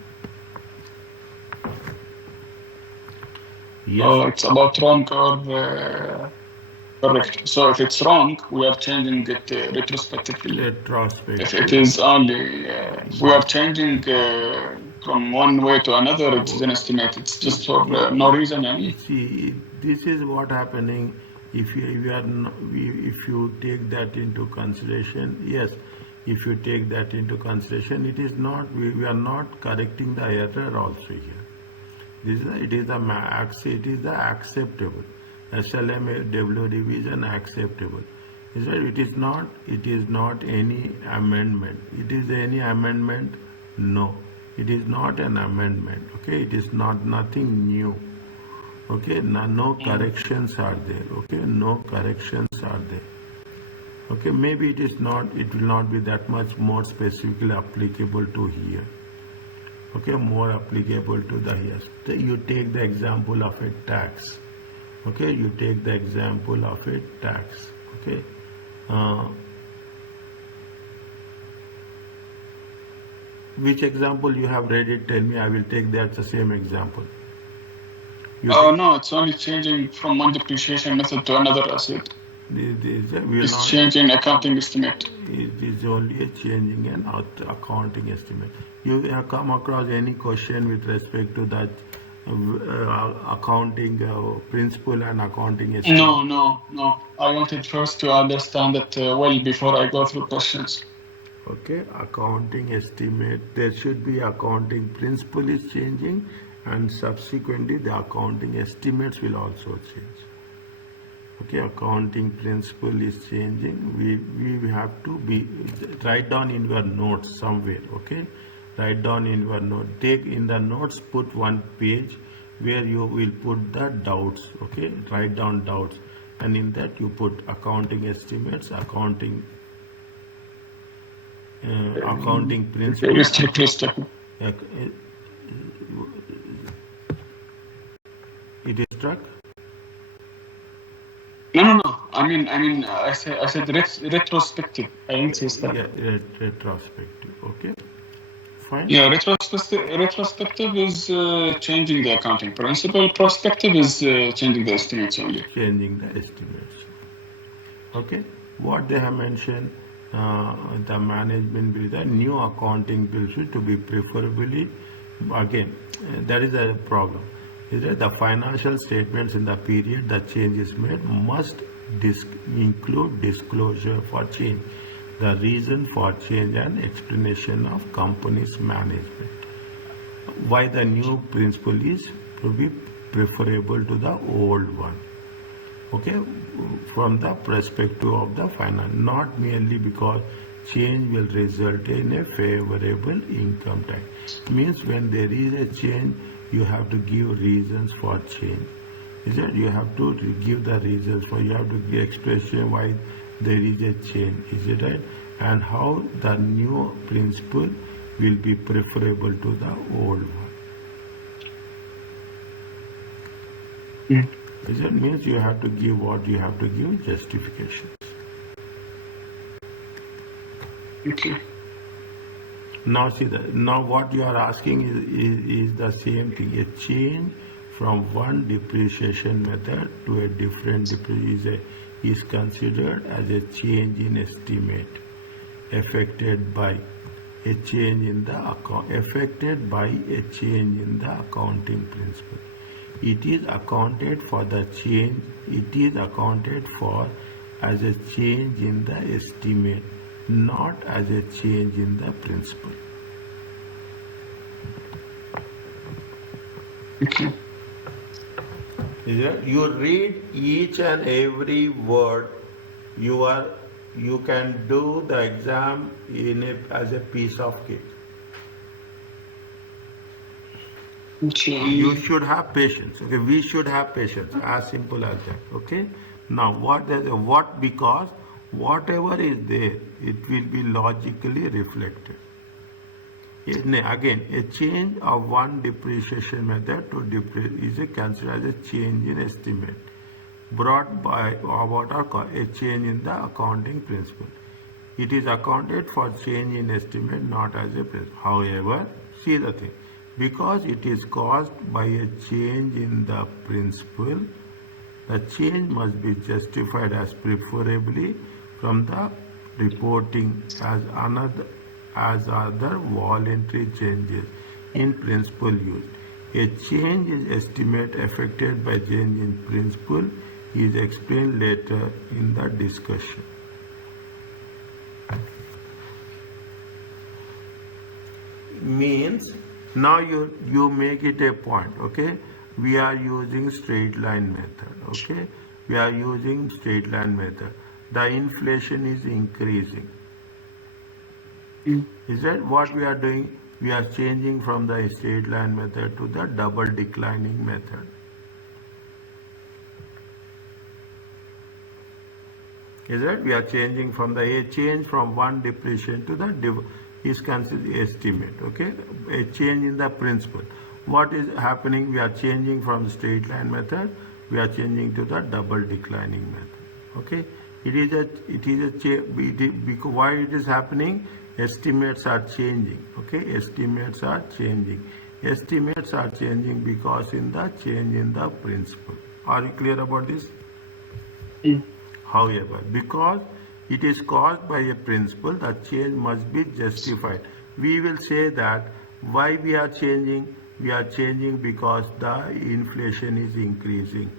Yes. It's about wrong or correct. So if it's wrong, we are changing it retrospectively. If it is only, we are changing from one way to another, it's an estimate. It's just for no reason. See, this is what happening. If you take that into consideration, yes. If you take that into consideration, it is not. We are not correcting the error also here. It is the acceptable. SLM WD is an acceptable. Is that it is not any amendment. It is any amendment? No. It is not an amendment. Okay, it is not nothing new. Okay, no corrections are there. Okay, no corrections are there. Okay, maybe it will not be that much more specifically applicable to here. Okay, more applicable to the here. So you take the example of a tax. Okay, you take the example of a tax. Okay. Which example you have read it? Tell me. I will take that the same example. No, it's only changing from one depreciation method to another asset. It's changing accounting estimate. It is only a changing an accounting estimate. You have come across any question with respect to that accounting principle and accounting estimate? No. I wanted first to understand it well before I go through questions. Okay, accounting estimate. There should be accounting principle is changing, and subsequently the accounting estimates will also change. Okay, accounting principle is changing. We have to write down in your notes somewhere. Okay, write down in your note. Take in the notes, put one page where you will put the doubts. Okay, write down doubts, and in that you put accounting estimates, accounting principle. It is struck. No. I said retrospective. I didn't say stuck. Yeah, retrospective. Okay, fine. Yeah, retrospective is changing the accounting principle. Prospective is changing the estimates only. Changing the estimates. Okay, what they have mentioned, the management bill, the new accounting bills to be preferably, again, that is a problem. Is that the financial statements in the period the change is made must include disclosure for change, the reason for change and explanation of company's management. Why the new principle is to be preferable to the old one. Okay, from the perspective of the finance, not merely because change will result in a favorable income tax. Means when there is a change, you have to give reasons for change. Is it? You have to give the reasons for. You have to give expression why there is a change. Is it right? And how the new principle will be preferable to the old one. Is it? Means you have to give what you have to give justifications. Okay. Now see that. Now what you are asking is the same thing. A change from one depreciation method to a different depreciation is considered as a change in estimate affected by a change in the accounting principle. It is accounted for the change. It is accounted for as a change in the estimate, not as a change in the principle. Okay. You read each and every word. You can do the exam as a piece of cake. Okay. You should have patience. Okay, we should have patience. As simple as that. Okay. Now what because whatever is there, it will be logically reflected. Again, a change of one depreciation method to is considered as a change in estimate brought by about a change in the accounting principle. It is accounted for change in estimate, not as a principle. However, see the thing, because it is caused by a change in the principle, the change must be justified as preferably from the reporting as other voluntary changes in principle used. A change in estimate affected by change in principle is explained later in the discussion. Means now you make it a point. Okay, we are using straight line method. Okay, we are using straight line method. the inflation is increasing. Mm. Is that what we are doing? We are changing from the straight line method to the double declining method. Is that we are changing from the a change from one depreciation to the is considered estimate. Okay, a change in the principle. What is happening? We are changing from straight line method. We are changing to the double declining method. Okay, because why it is happening? Estimates are changing. Okay, estimates are changing. Estimates are changing because in the change in the principle. Are you clear about this? Mm. However, because it is caused by a principle, the change must be justified. We will say that why we are changing? We are changing because the inflation is increasing.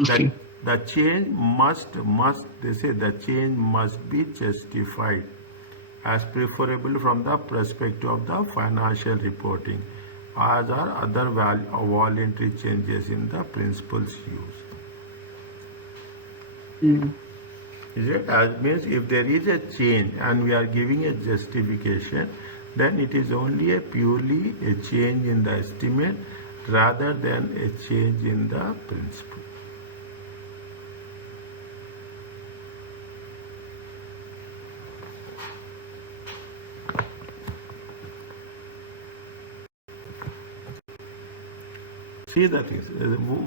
Okay. The change must they say the change must be justified as preferable from the perspective of the financial reporting as are other voluntary changes in the principles used. Mm. Is it? As means if there is a change and we are giving a justification, then it is only a purely a change in the estimate rather than a change in the principle. See that is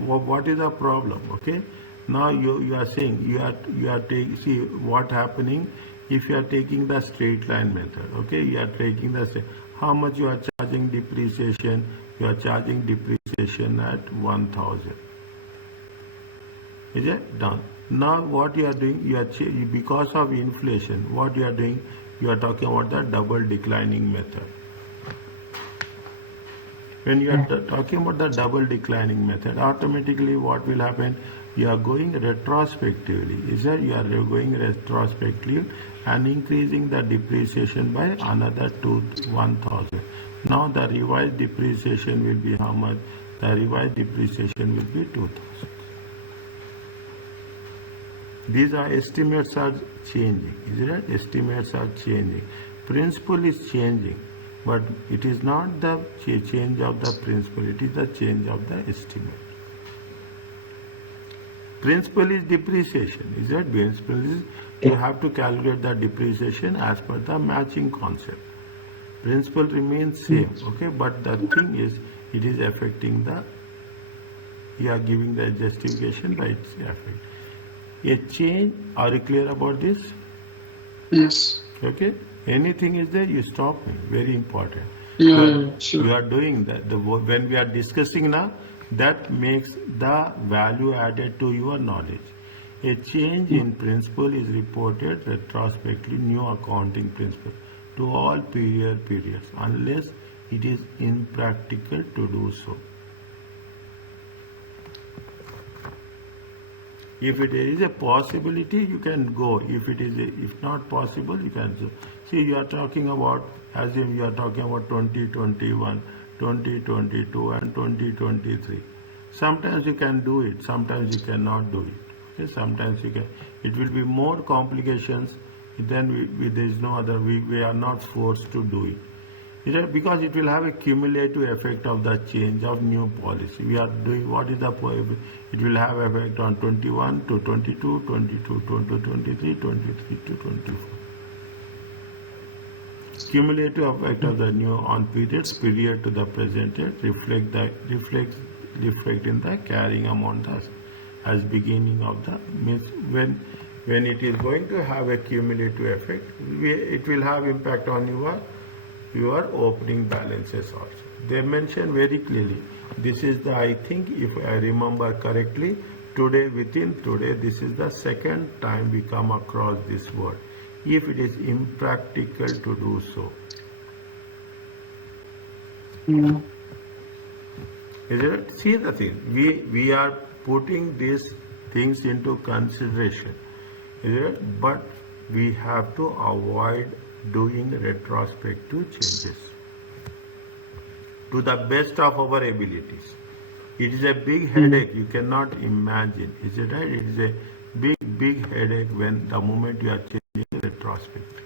what is the problem? Okay, now you are saying you are taking, see what happening if you are taking the straight line method. Okay, you are taking the how much you are charging depreciation. You are charging depreciation at 1,000. Is it done? Now what you are doing? You are because of inflation. What you are doing? You are talking about the double declining method. When you are talking about the double declining method, automatically what will happen? You are going retrospectively. Is that you are going retrospectively and increasing the depreciation by another 1,000. Now the revised depreciation will be how much? The revised depreciation will be 2,000. These are estimates are changing. Is it right? Estimates are changing. Principle is changing. But it is not the change of the principle, it is the change of the estimate. Principle is depreciation, is that? Principle is you have to calculate the depreciation as per the matching concept. Principle remains same, okay, but the thing is, it is affecting the, you are giving the justification by its effect. A change, are you clear about this? Yes. Okay. Anything is there, you stop me. Very important. Yeah, sure. You are doing that. When we are discussing now, that makes the value added to your knowledge. A change in principle is reported retrospectively, new accounting principle, to all periods, unless it is impractical to do so. If it is a possibility, you can go. If not possible, you can go. See, you are talking about, as if you are talking about 2021, 2022 and 2023. Sometimes you can do it, sometimes you cannot do it. Okay? Sometimes you can. It will be more complications, then there is no other, we are not forced to do it. Because it will have a cumulative effect of the change of new policy. We are doing what is the it will have effect on 21 to 22, 22 to 23, 23 to 24. Cumulative effect of the new on period to the presented reflect in the carrying amount as beginning of the means when it is going to have a cumulative effect, it will have impact on your opening balances also. They mention very clearly. This is the, I think, if I remember correctly, within today, this is the second time we come across this word. If it is impractical to do so. Mm. Is it? See the thing. We are putting these things into consideration. Is it? But we have to avoid doing retrospective changes to the best of our abilities. It is a big headache. You cannot imagine. Is it right? It is a big headache when the moment you are changing retrospect.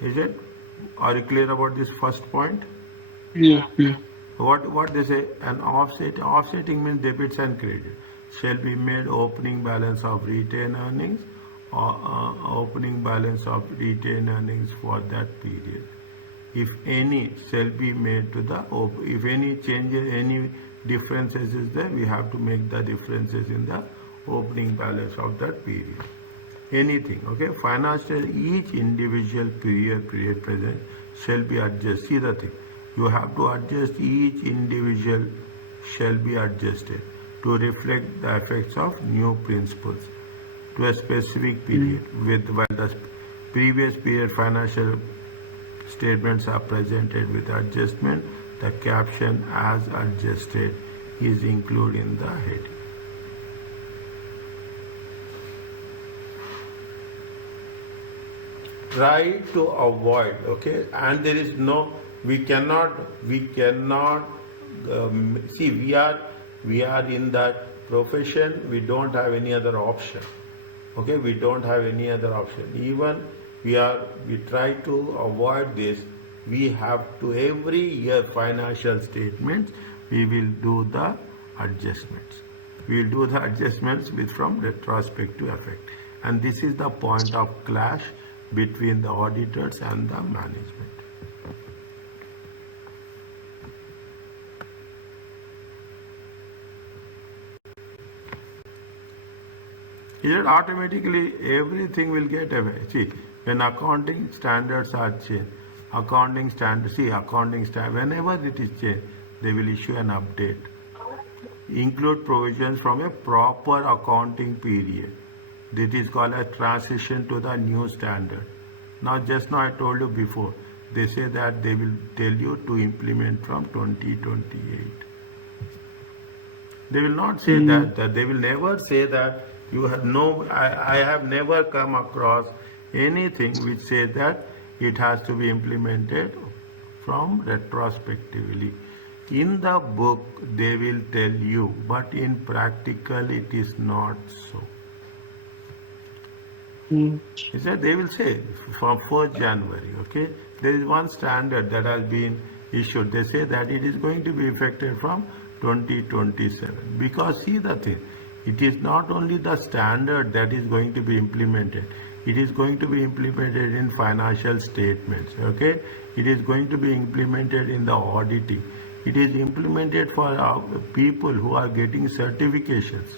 Is it? Are you clear about this first point? Yeah, yeah. What they say? An offsetting means debits and credit shall be made opening balance of retained earnings or opening balance of retained earnings for that period. If any shall be made to the if any changes, any differences is there, we have to make the differences in the opening balance of that period. Anything, okay? Financial, each individual period present shall be adjusted. See the thing, you have to adjust each individual shall be adjusted to reflect the effects of new principles to a specific period. With while the previous period financial statements are presented with adjustment, the caption as adjusted is included in the heading. Try to avoid, okay, and there is no, we cannot see, we are in that profession, we don't have any other option, okay, we don't have any other option. Even we try to avoid this. We have to, every year financial statements, we will do the adjustments. We will do the adjustments with from retrospective effect, and this is the point of clash between the auditors and the management. Is it automatically everything will get away? See, when accounting standards are changed, whenever it is changed, they will issue an update. Include provisions from a proper accounting period. This is called a transition to the new standard. Now, just now I told you before, they say that they will tell you to implement from 2028. They will not say that they will never say that. You have no, I have never come across anything which says that it has to be implemented from retrospectively. In the book they will tell you, but in practical it is not so. He said they will say from 1st January, okay, there is one standard that has been issued. They say that it is going to be effective from 2027. Because see the thing, it is not only the standard that is going to be implemented, it is going to be implemented in financial statements, okay? It is going to be implemented in the auditing. It is implemented for people who are getting certifications.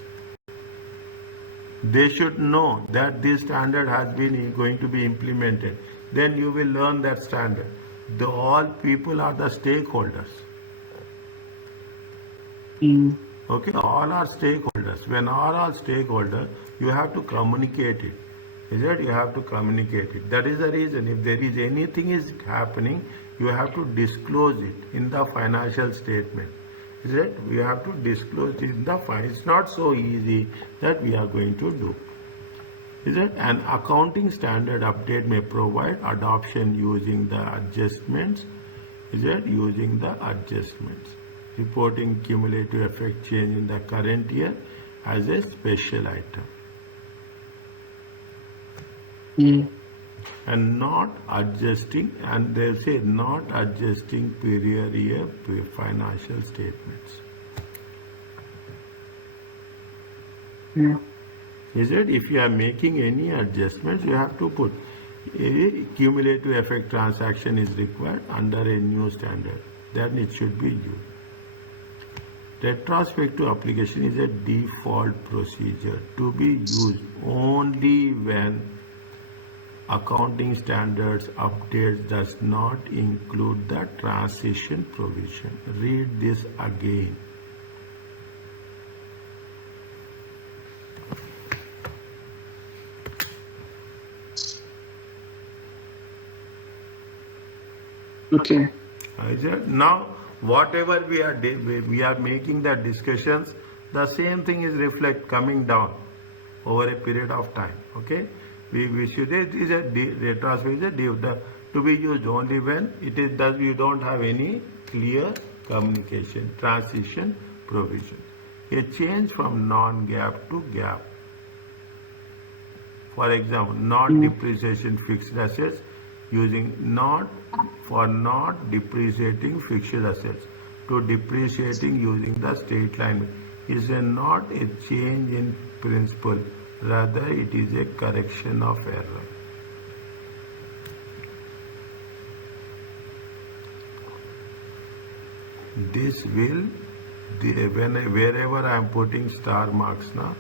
They should know that this standard has been going to be implemented. Then you will learn that standard. All people are the stakeholders. Okay, all are stakeholders. When all are stakeholders, you have to communicate it. Is it? You have to communicate it. That is the reason. If there is anything is happening, you have to disclose it in the financial statement. Is it? We have to disclose it in the file. It's not so easy that we are going to do. Is it? An accounting standard update may provide adoption using the adjustments. Is it? Using the adjustments. Reporting cumulative effect change in the current year as a special item. And not adjusting, and they'll say not adjusting period year financial statements. Is it? If you are making any adjustments, you have to put a cumulative effect transaction is required under a new standard. Then it should be used. Retrospective application is a default procedure to be used only when accounting standards updates does not include the transition provision. Read this again. Okay. Now, whatever we are making the discussions, the same thing is coming down over a period of time. Okay. we should, it is a retrospect is a to be used only when it is that you don't have any clear communication transition provision. A change from non-gap to gap. For example, not depreciation fixed assets using not depreciating fixed assets to depreciating using the straight line is not a change in principle, rather it is a correction of error. This will, wherever I am putting star marks now,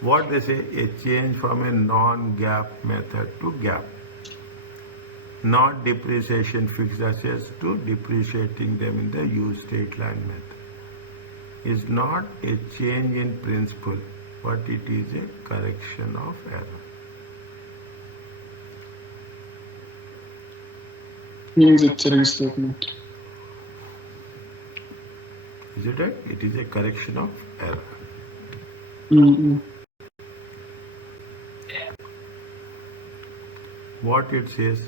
what they say, a change from a non-gap method to gap. Not depreciation fixed assets to depreciating them in the use straight line method. Is not a change in principle, but it is a correction of error. Means it's a restatement. Is it right? It is a correction of error. Mm-hmm. What it says,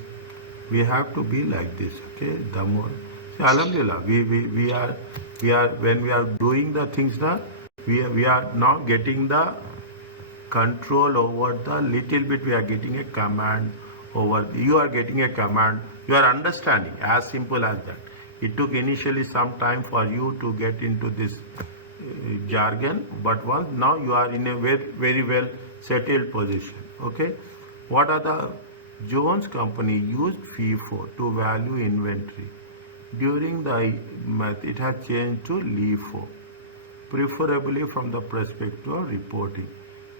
we have to be like this, okay? The more, see, alhamdulillah, we are when we are doing the things now, we are now getting the control over the little bit. We are getting a command over. You are getting a command. You are understanding. As simple as that. It took initially some time for you to get into this jargon, but once now you are in a very well settled position. Okay, what are the Jones company used FIFO to value inventory. During the month, it has changed to LIFO, preferably from the perspective of reporting.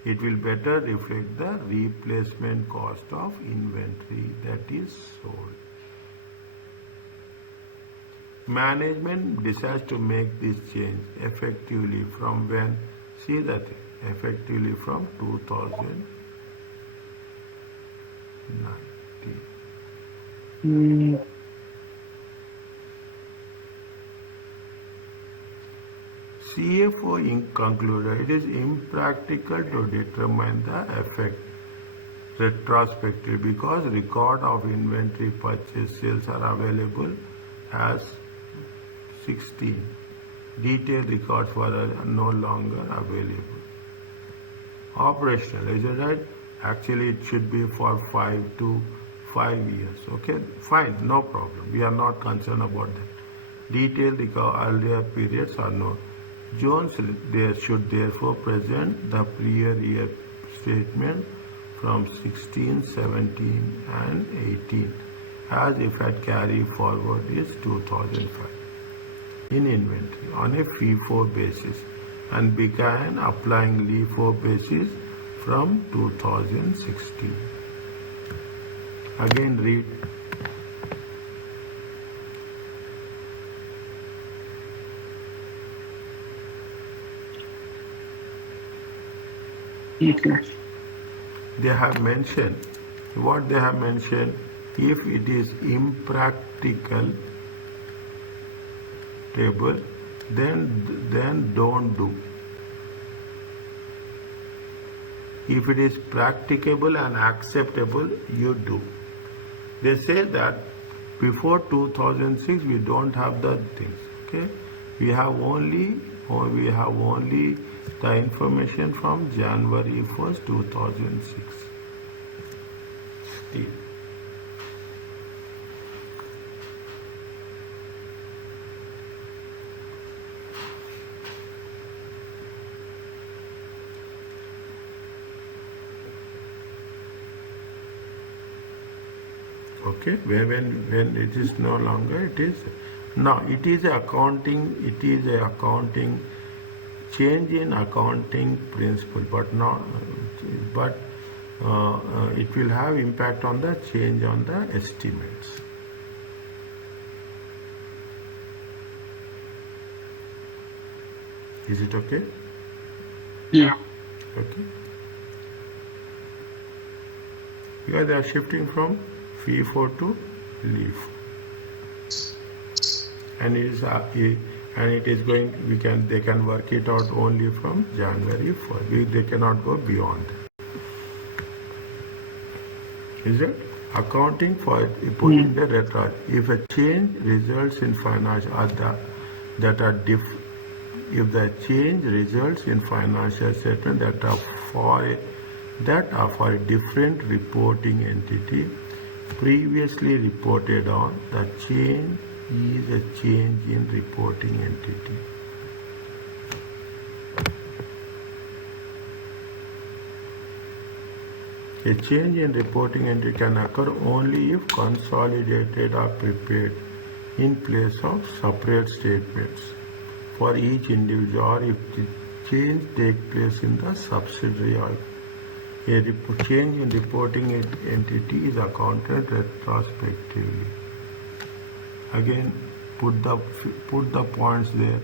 It will better reflect the replacement cost of inventory that is sold. Management decides to make this change effectively from when? See that effectively from 2019. CFO Inc. concluded it is impractical to determine the effect retrospectively because record of inventory purchase sales are available as 16. Detailed records were no longer available. Operational, is it right? Actually, it should be for 5 to 5 years. Okay, fine, no problem. We are not concerned about that. Detailed earlier periods are no. Jones should therefore present the prior year statement from 16, 17 and 18 as if had carry forward is 2005 in inventory on a FIFO basis and began applying LIFO basis from 2016. Again read. Okay. They have mentioned, what they have mentioned, if it is impractical table, then don't do. If it is practicable and acceptable, you do. They say that before 2006 we don't have the things. Okay, we have only the information from January 1st, 2006. Still. Okay, when it is no longer, it is now it is accounting change in accounting principle, but not it will have impact on the change on the estimates. Is it okay? Yeah. Okay. Because they are shifting from FIFO to LIFO. And it is going, they can work it out only from January 1st. They cannot go beyond that. Is it? Accounting for putting the retro. If a change results in financial that are if the change results in financial statement that are for a different reporting entity previously reported on, the change is a change in reporting entity. A change in reporting entity can occur only if consolidated or prepared in place of separate statements for each individual, or if the change takes place in the subsidiary. Or a change in reporting entity is accounted retrospectively. Again, put the points there.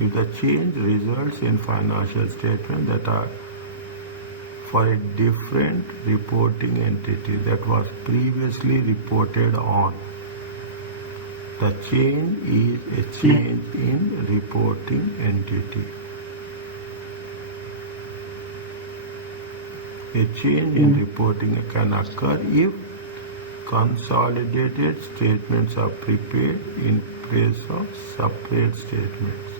If the change results in financial statement that are for a different reporting entity that was previously reported on, the change is a change in reporting entity. A change in reporting can occur if consolidated statements are prepared in place of separate statements,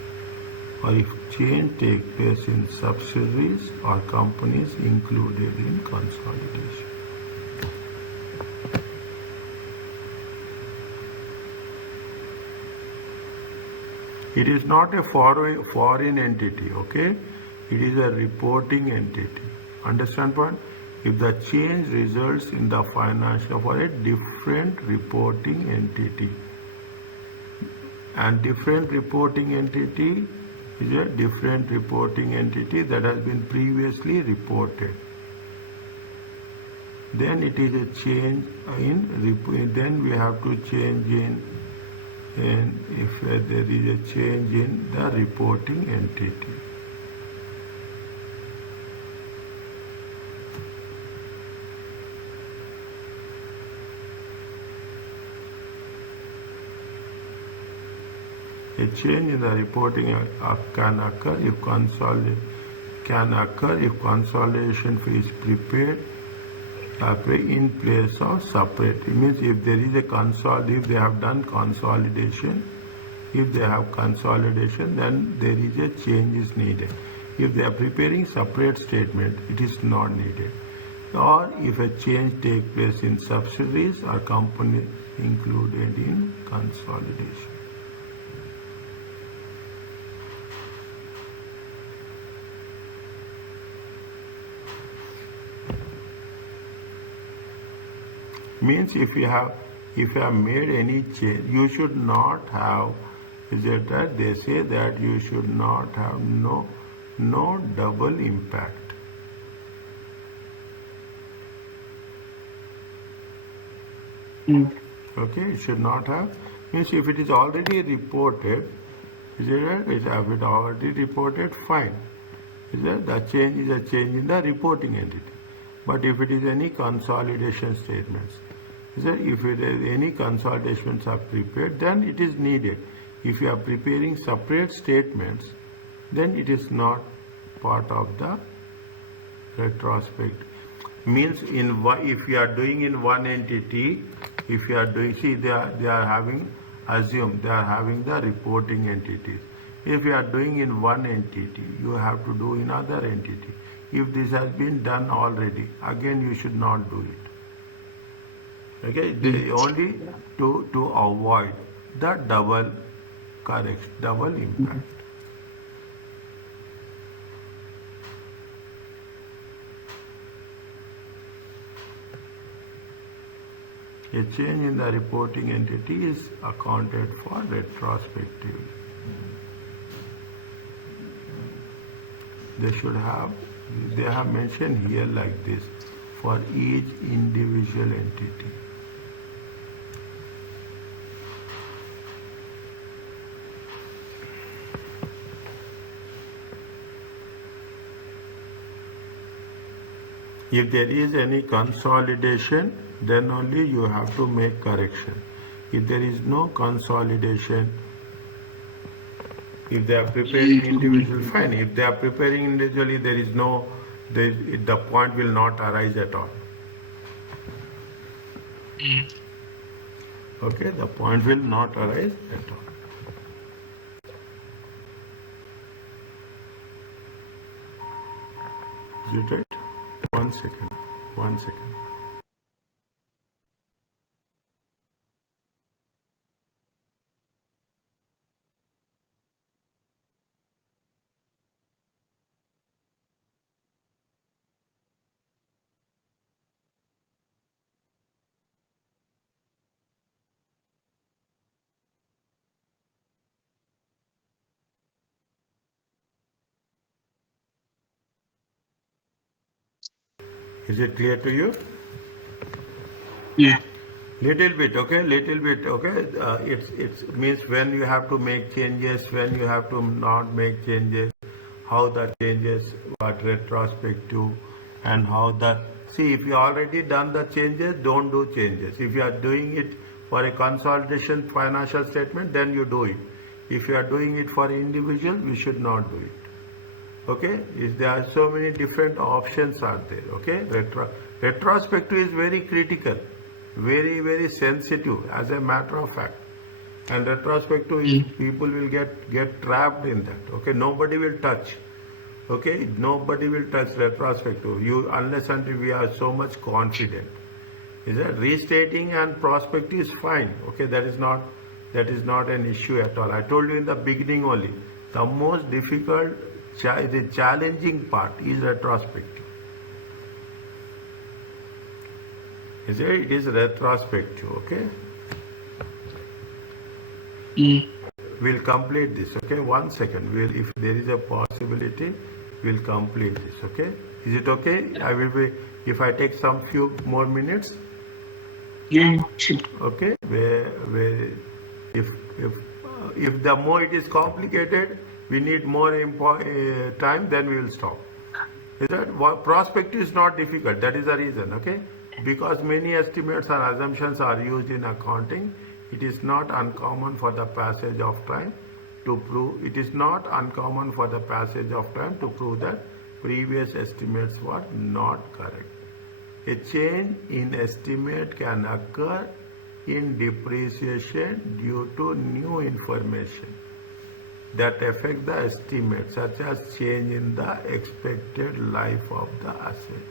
or if change takes place in subsidiaries or companies included in consolidation. It is not a foreign entity, okay? It is a reporting entity. Understand point? If the change results in the financial for a different reporting entity, and different reporting entity is a different reporting entity that has been previously reported, then it is a change in then we have to change in, and if there is a change in the reporting entity. A change in the reporting can occur if consolidation fee is prepared in place of separate. It means if there is a if they have done consolidation, then there is a change is needed. If they are preparing separate statement, it is not needed. Or if a change takes place in subsidiaries or companies included in consolidation. Means if you have made any change, you should not have, is it that they say that you should not have no double impact. Okay, it should not have, means if it is already reported, is it that if it already reported, fine. Is that the change is a change in the reporting entity. But if it is any consolidation statements, is that if it is any consolidations are prepared, then it is needed. If you are preparing separate statements, then it is not part of the retrospect. Means if you are doing in one entity, if you are doing, see they are having, assume they are having the reporting entities. If you are doing in one entity, you have to do in other entity. If this has been done already, again you should not do it. Okay, they only to avoid the double correction, double impact. A change in the reporting entity is accounted for retrospectively. They have mentioned here like this for each individual entity. If there is any consolidation, then only you have to make correction. If there is no consolidation, if they are preparing individual, fine. If they are preparing individually, there is no the point will not arise at all. Okay, the point will not arise at all. Is it right? One second. One second. Is it clear to you? Yeah. Little bit, okay, little bit, okay. It's means when you have to make changes, when you have to not make changes, how the changes, what retrospective, and how the see. If you already done the changes, don't do changes. If you are doing it for a consolidation financial statement, then you do it. If you are doing it for individual, you should not do it. Okay, there are so many different options are there. Okay, retrospective is very critical, very sensitive as a matter of fact, and retrospective is people will get trapped in that. Okay, nobody will touch. Okay, nobody will touch retrospective. You unless until we are so much confident. Is that restating and prospective is fine. Okay, that is not an issue at all. I told you in the beginning only. The most difficult, the challenging part is retrospective. Is it? It is retrospective. Okay. We'll complete this. Okay. 1 second. If there is a possibility, we'll complete this. Okay. Is it okay? I will be. If I take some few more minutes. Yeah. Sure. Okay, where if the more it is complicated, we need more time, then we will stop. Is that prospective is not difficult? That is the reason. Okay, because many estimates and assumptions are used in accounting. It is not uncommon for the passage of time to prove. It is not uncommon for the passage of time to prove that previous estimates were not correct. A change in estimate can occur in depreciation due to new information that affect the estimate, such as change in the expected life of the asset.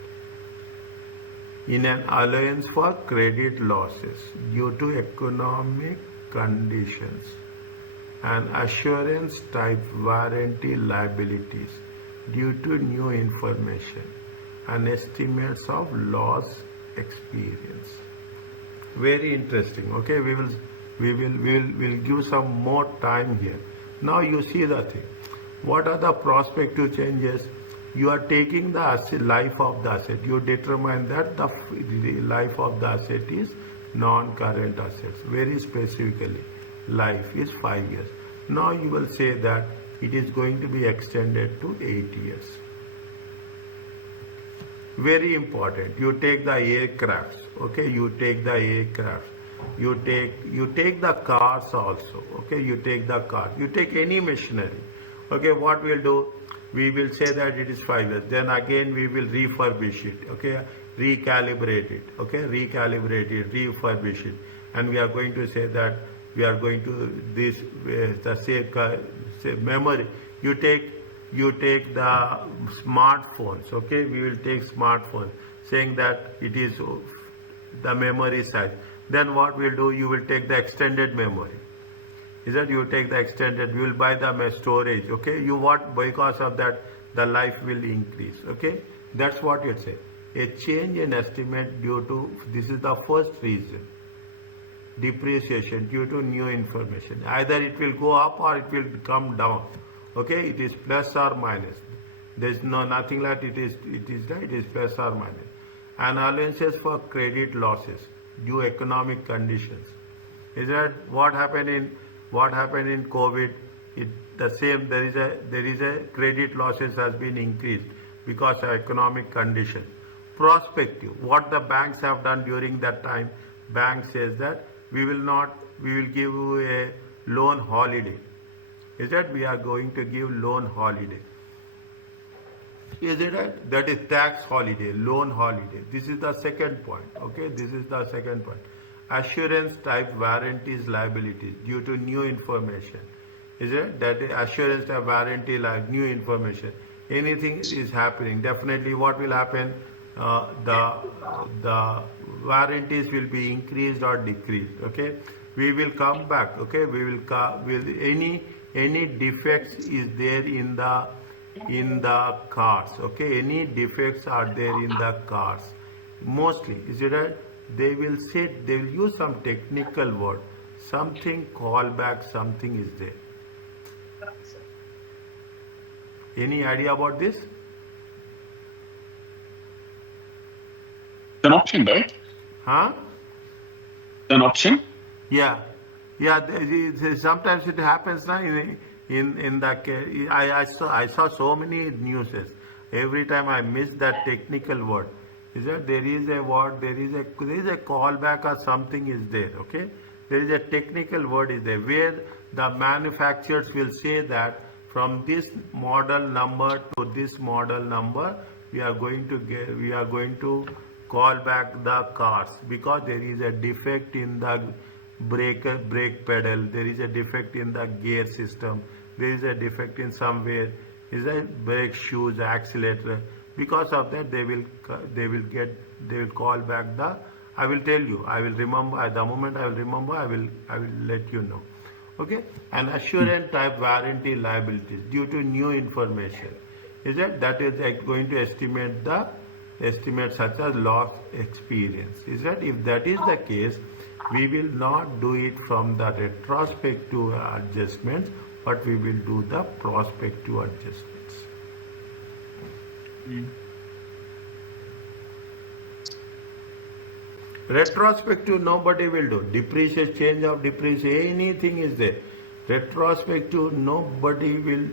In an allowance for credit losses due to economic conditions and assurance type warranty liabilities due to new information and estimates of loss experience. Very interesting. Okay, we'll give some more time here. Now you see the thing. What are the prospective changes? You are taking the life of the asset. You determine that the life of the asset is non-current assets. Very specifically, life is 5 years. Now you will say that it is going to be extended to 8 years. Very important. You take the aircrafts. Okay, you take the aircrafts. You take the cars also. Okay, you take the car. You take any machinery. Okay, what we'll do? We will say that it is 5 years. Then again we will refurbish it. Okay, recalibrate it. Okay, recalibrate it, refurbish it, and we are going to say that we are going to this the same memory. You take the smartphones. Okay, we will take smartphones, saying that it is the memory size. Then what we'll do? You will take the extended memory. Is that you take the extended? You will buy the storage. Okay, you what? Because of that, the life will increase. Okay, that's what you say. A change in estimate due to this is the first reason. Depreciation due to new information. Either it will go up or it will come down. Okay, it is plus or minus. There is nothing like it is right. It is plus or minus. And allowances for credit losses due economic conditions. Is that what happened in COVID? The same. There is a credit losses has been increased because of economic condition. Prospective. What the banks have done during that time? Bank says that we will give you a loan holiday. Is that we are going to give loan holiday. Is it right? That is tax holiday, loan holiday. This is the second point. Okay, this is the second point. Assurance type warranties liabilities due to new information. Is it that is assurance type warranty like new information? Anything is happening. Definitely, what will happen? The warranties will be increased or decreased. Okay, we will come back. Okay, we will any defects is there in the cars. Okay, any defects are there in the cars mostly. Is it right? They will say, they will use some technical word, something callback, something is there. Any idea about this? An option, right? Huh? An option? Yeah, yeah. Sometimes it happens now. In the I saw so many newses. Every time I miss that technical word. Is that there is a word? There is a callback or something is there. Okay, there is a technical word is there where the manufacturers will say that from this model number to this model number we are going to call back the cars because there is a defect in the brake pedal, there is a defect in the gear system, there is a defect in somewhere, is a brake shoes, accelerator. Because of that they will call back the, I will tell you, I will remember at the moment, I will remember, I will let you know. Okay, and assurance type warranty liabilities due to new information. Is that is going to estimate such as loss experience. Is that if that is the case, we will not do it from the retrospective adjustments, but we will do the prospective adjustments. Retrospective nobody will do. Depreciation, change of depreciation, anything is there. Retrospective nobody will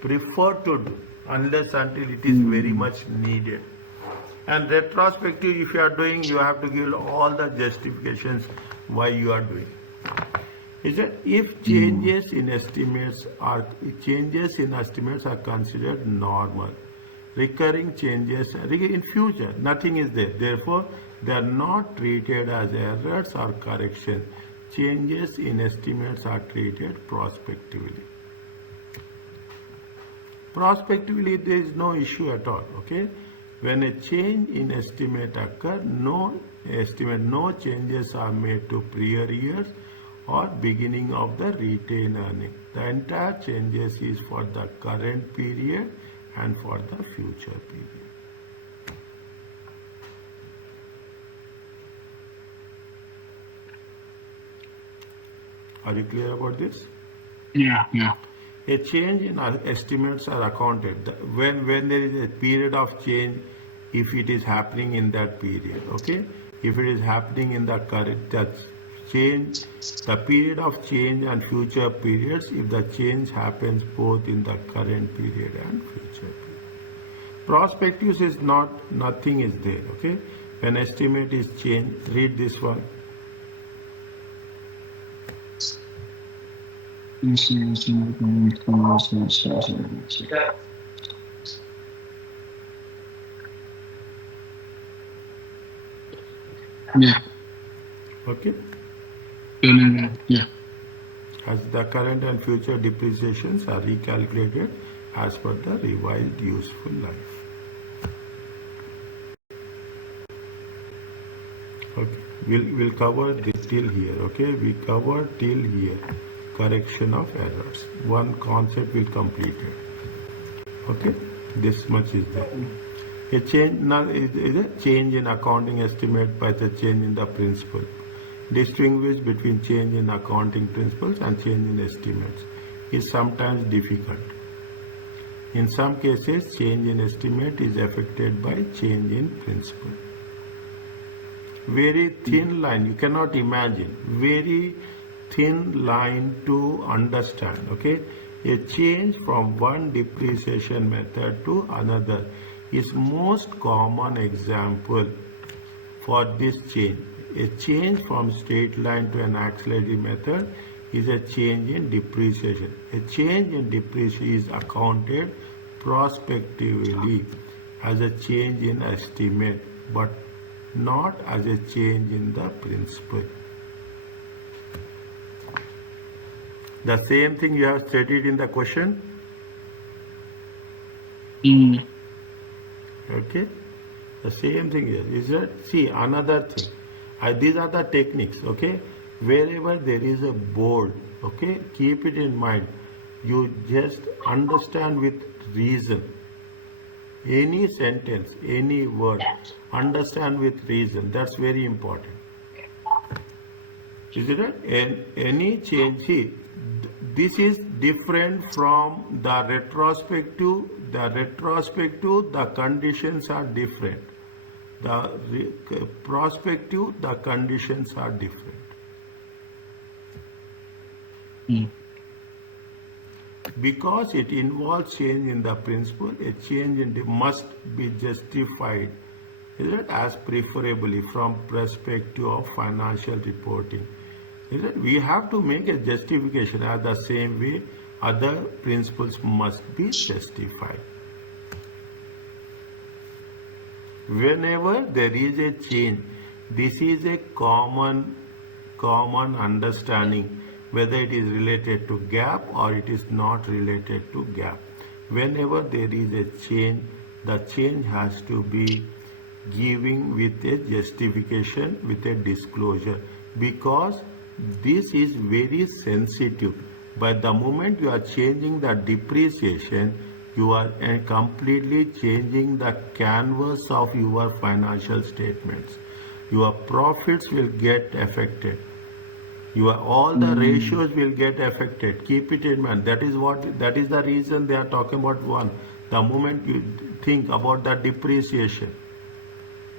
prefer to do unless until it is very much needed. And retrospective, if you are doing, you have to give all the justifications why you are doing. Is that if changes in estimates are considered normal, recurring changes in future, nothing is there. Therefore, they are not treated as errors or corrections. Changes in estimates are treated prospectively. Prospectively, there is no issue at all. Okay, when a change in estimate occurs, no changes are made to prior years or beginning of the retained earning. The entire changes is for the current period and for the future period. Are you clear about this? Yeah. A change in our estimates are accounted when there is a period of change, if it is happening in that period. Okay, if it is happening in the current change, the period of change and future periods, if the change happens both in the current period and future period. Prospectus is not, nothing is there. Okay, when estimate is changed, read this one. Yeah. Okay. Yeah. As the current and future depreciations are recalculated as per the revised useful life. Okay, we'll cover this till here. Okay, we cover till here. Correction of errors. One concept will complete it. Okay, this much is there. A change is a change in accounting estimate by the change in the principle. Distinguish between change in accounting principles and change in estimates is sometimes difficult. In some cases, change in estimate is affected by change in principle. Very thin line, you cannot imagine. Very thin line to understand. Okay, a change from one depreciation method to another is most common example for this change. A change from straight line to an auxiliary method is a change in depreciation. A change in depreciation is accounted prospectively as a change in estimate, but not as a change in the principal. The same thing you have studied in the question. Okay, the same thing is that, see, another thing. These are the techniques. Okay, wherever there is a bold, okay, keep it in mind. You just understand with reason. Any sentence, any word, understand with reason. That's very important. Isn't it? And any change, see, this is different from the retrospective. The retrospective, the conditions are different. The prospective, the conditions are different. Because it involves change in the principle, a change in the must be justified, is it, as preferably from perspective of financial reporting. Is it? We have to make a justification as the same way other principles must be justified. Whenever there is a change, this is a common understanding, whether it is related to gap or it is not related to gap. Whenever there is a change, the change has to be giving with a justification, with a disclosure, because this is very sensitive. By the moment you are changing the depreciation, you are completely changing the canvas of your financial statements. Your profits will get affected. All the ratios will get affected. Keep it in mind. That is the reason they are talking about one. The moment you think about the depreciation,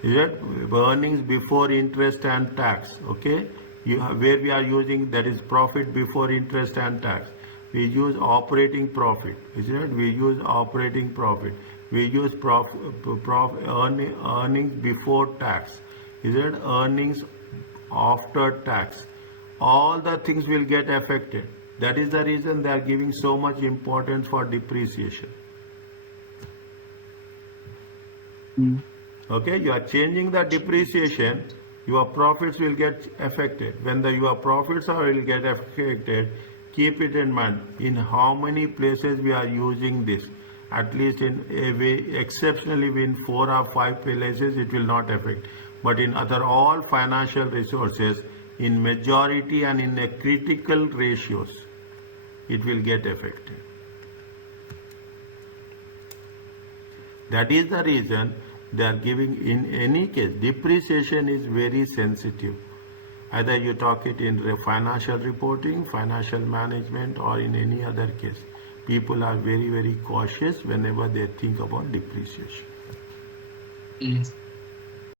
is it earnings before interest and tax? Okay, where we are using, that is profit before interest and tax. We use operating profit, isn't it? We use operating profit. We use earnings before tax, is it? Earnings after tax. All the things will get affected. That is the reason they are giving so much importance for depreciation. Okay, you are changing the depreciation, your profits will get affected. When your profits will get affected, keep it in mind. In how many places we are using this? At least in a way, exceptionally in 4 or 5 places it will not affect. But in other all financial resources, in majority and in a critical ratios, it will get affected. That is the reason they are giving, in any case, depreciation is very sensitive. Either you talk it in financial reporting, financial management, or in any other case. People are very, very cautious whenever they think about depreciation.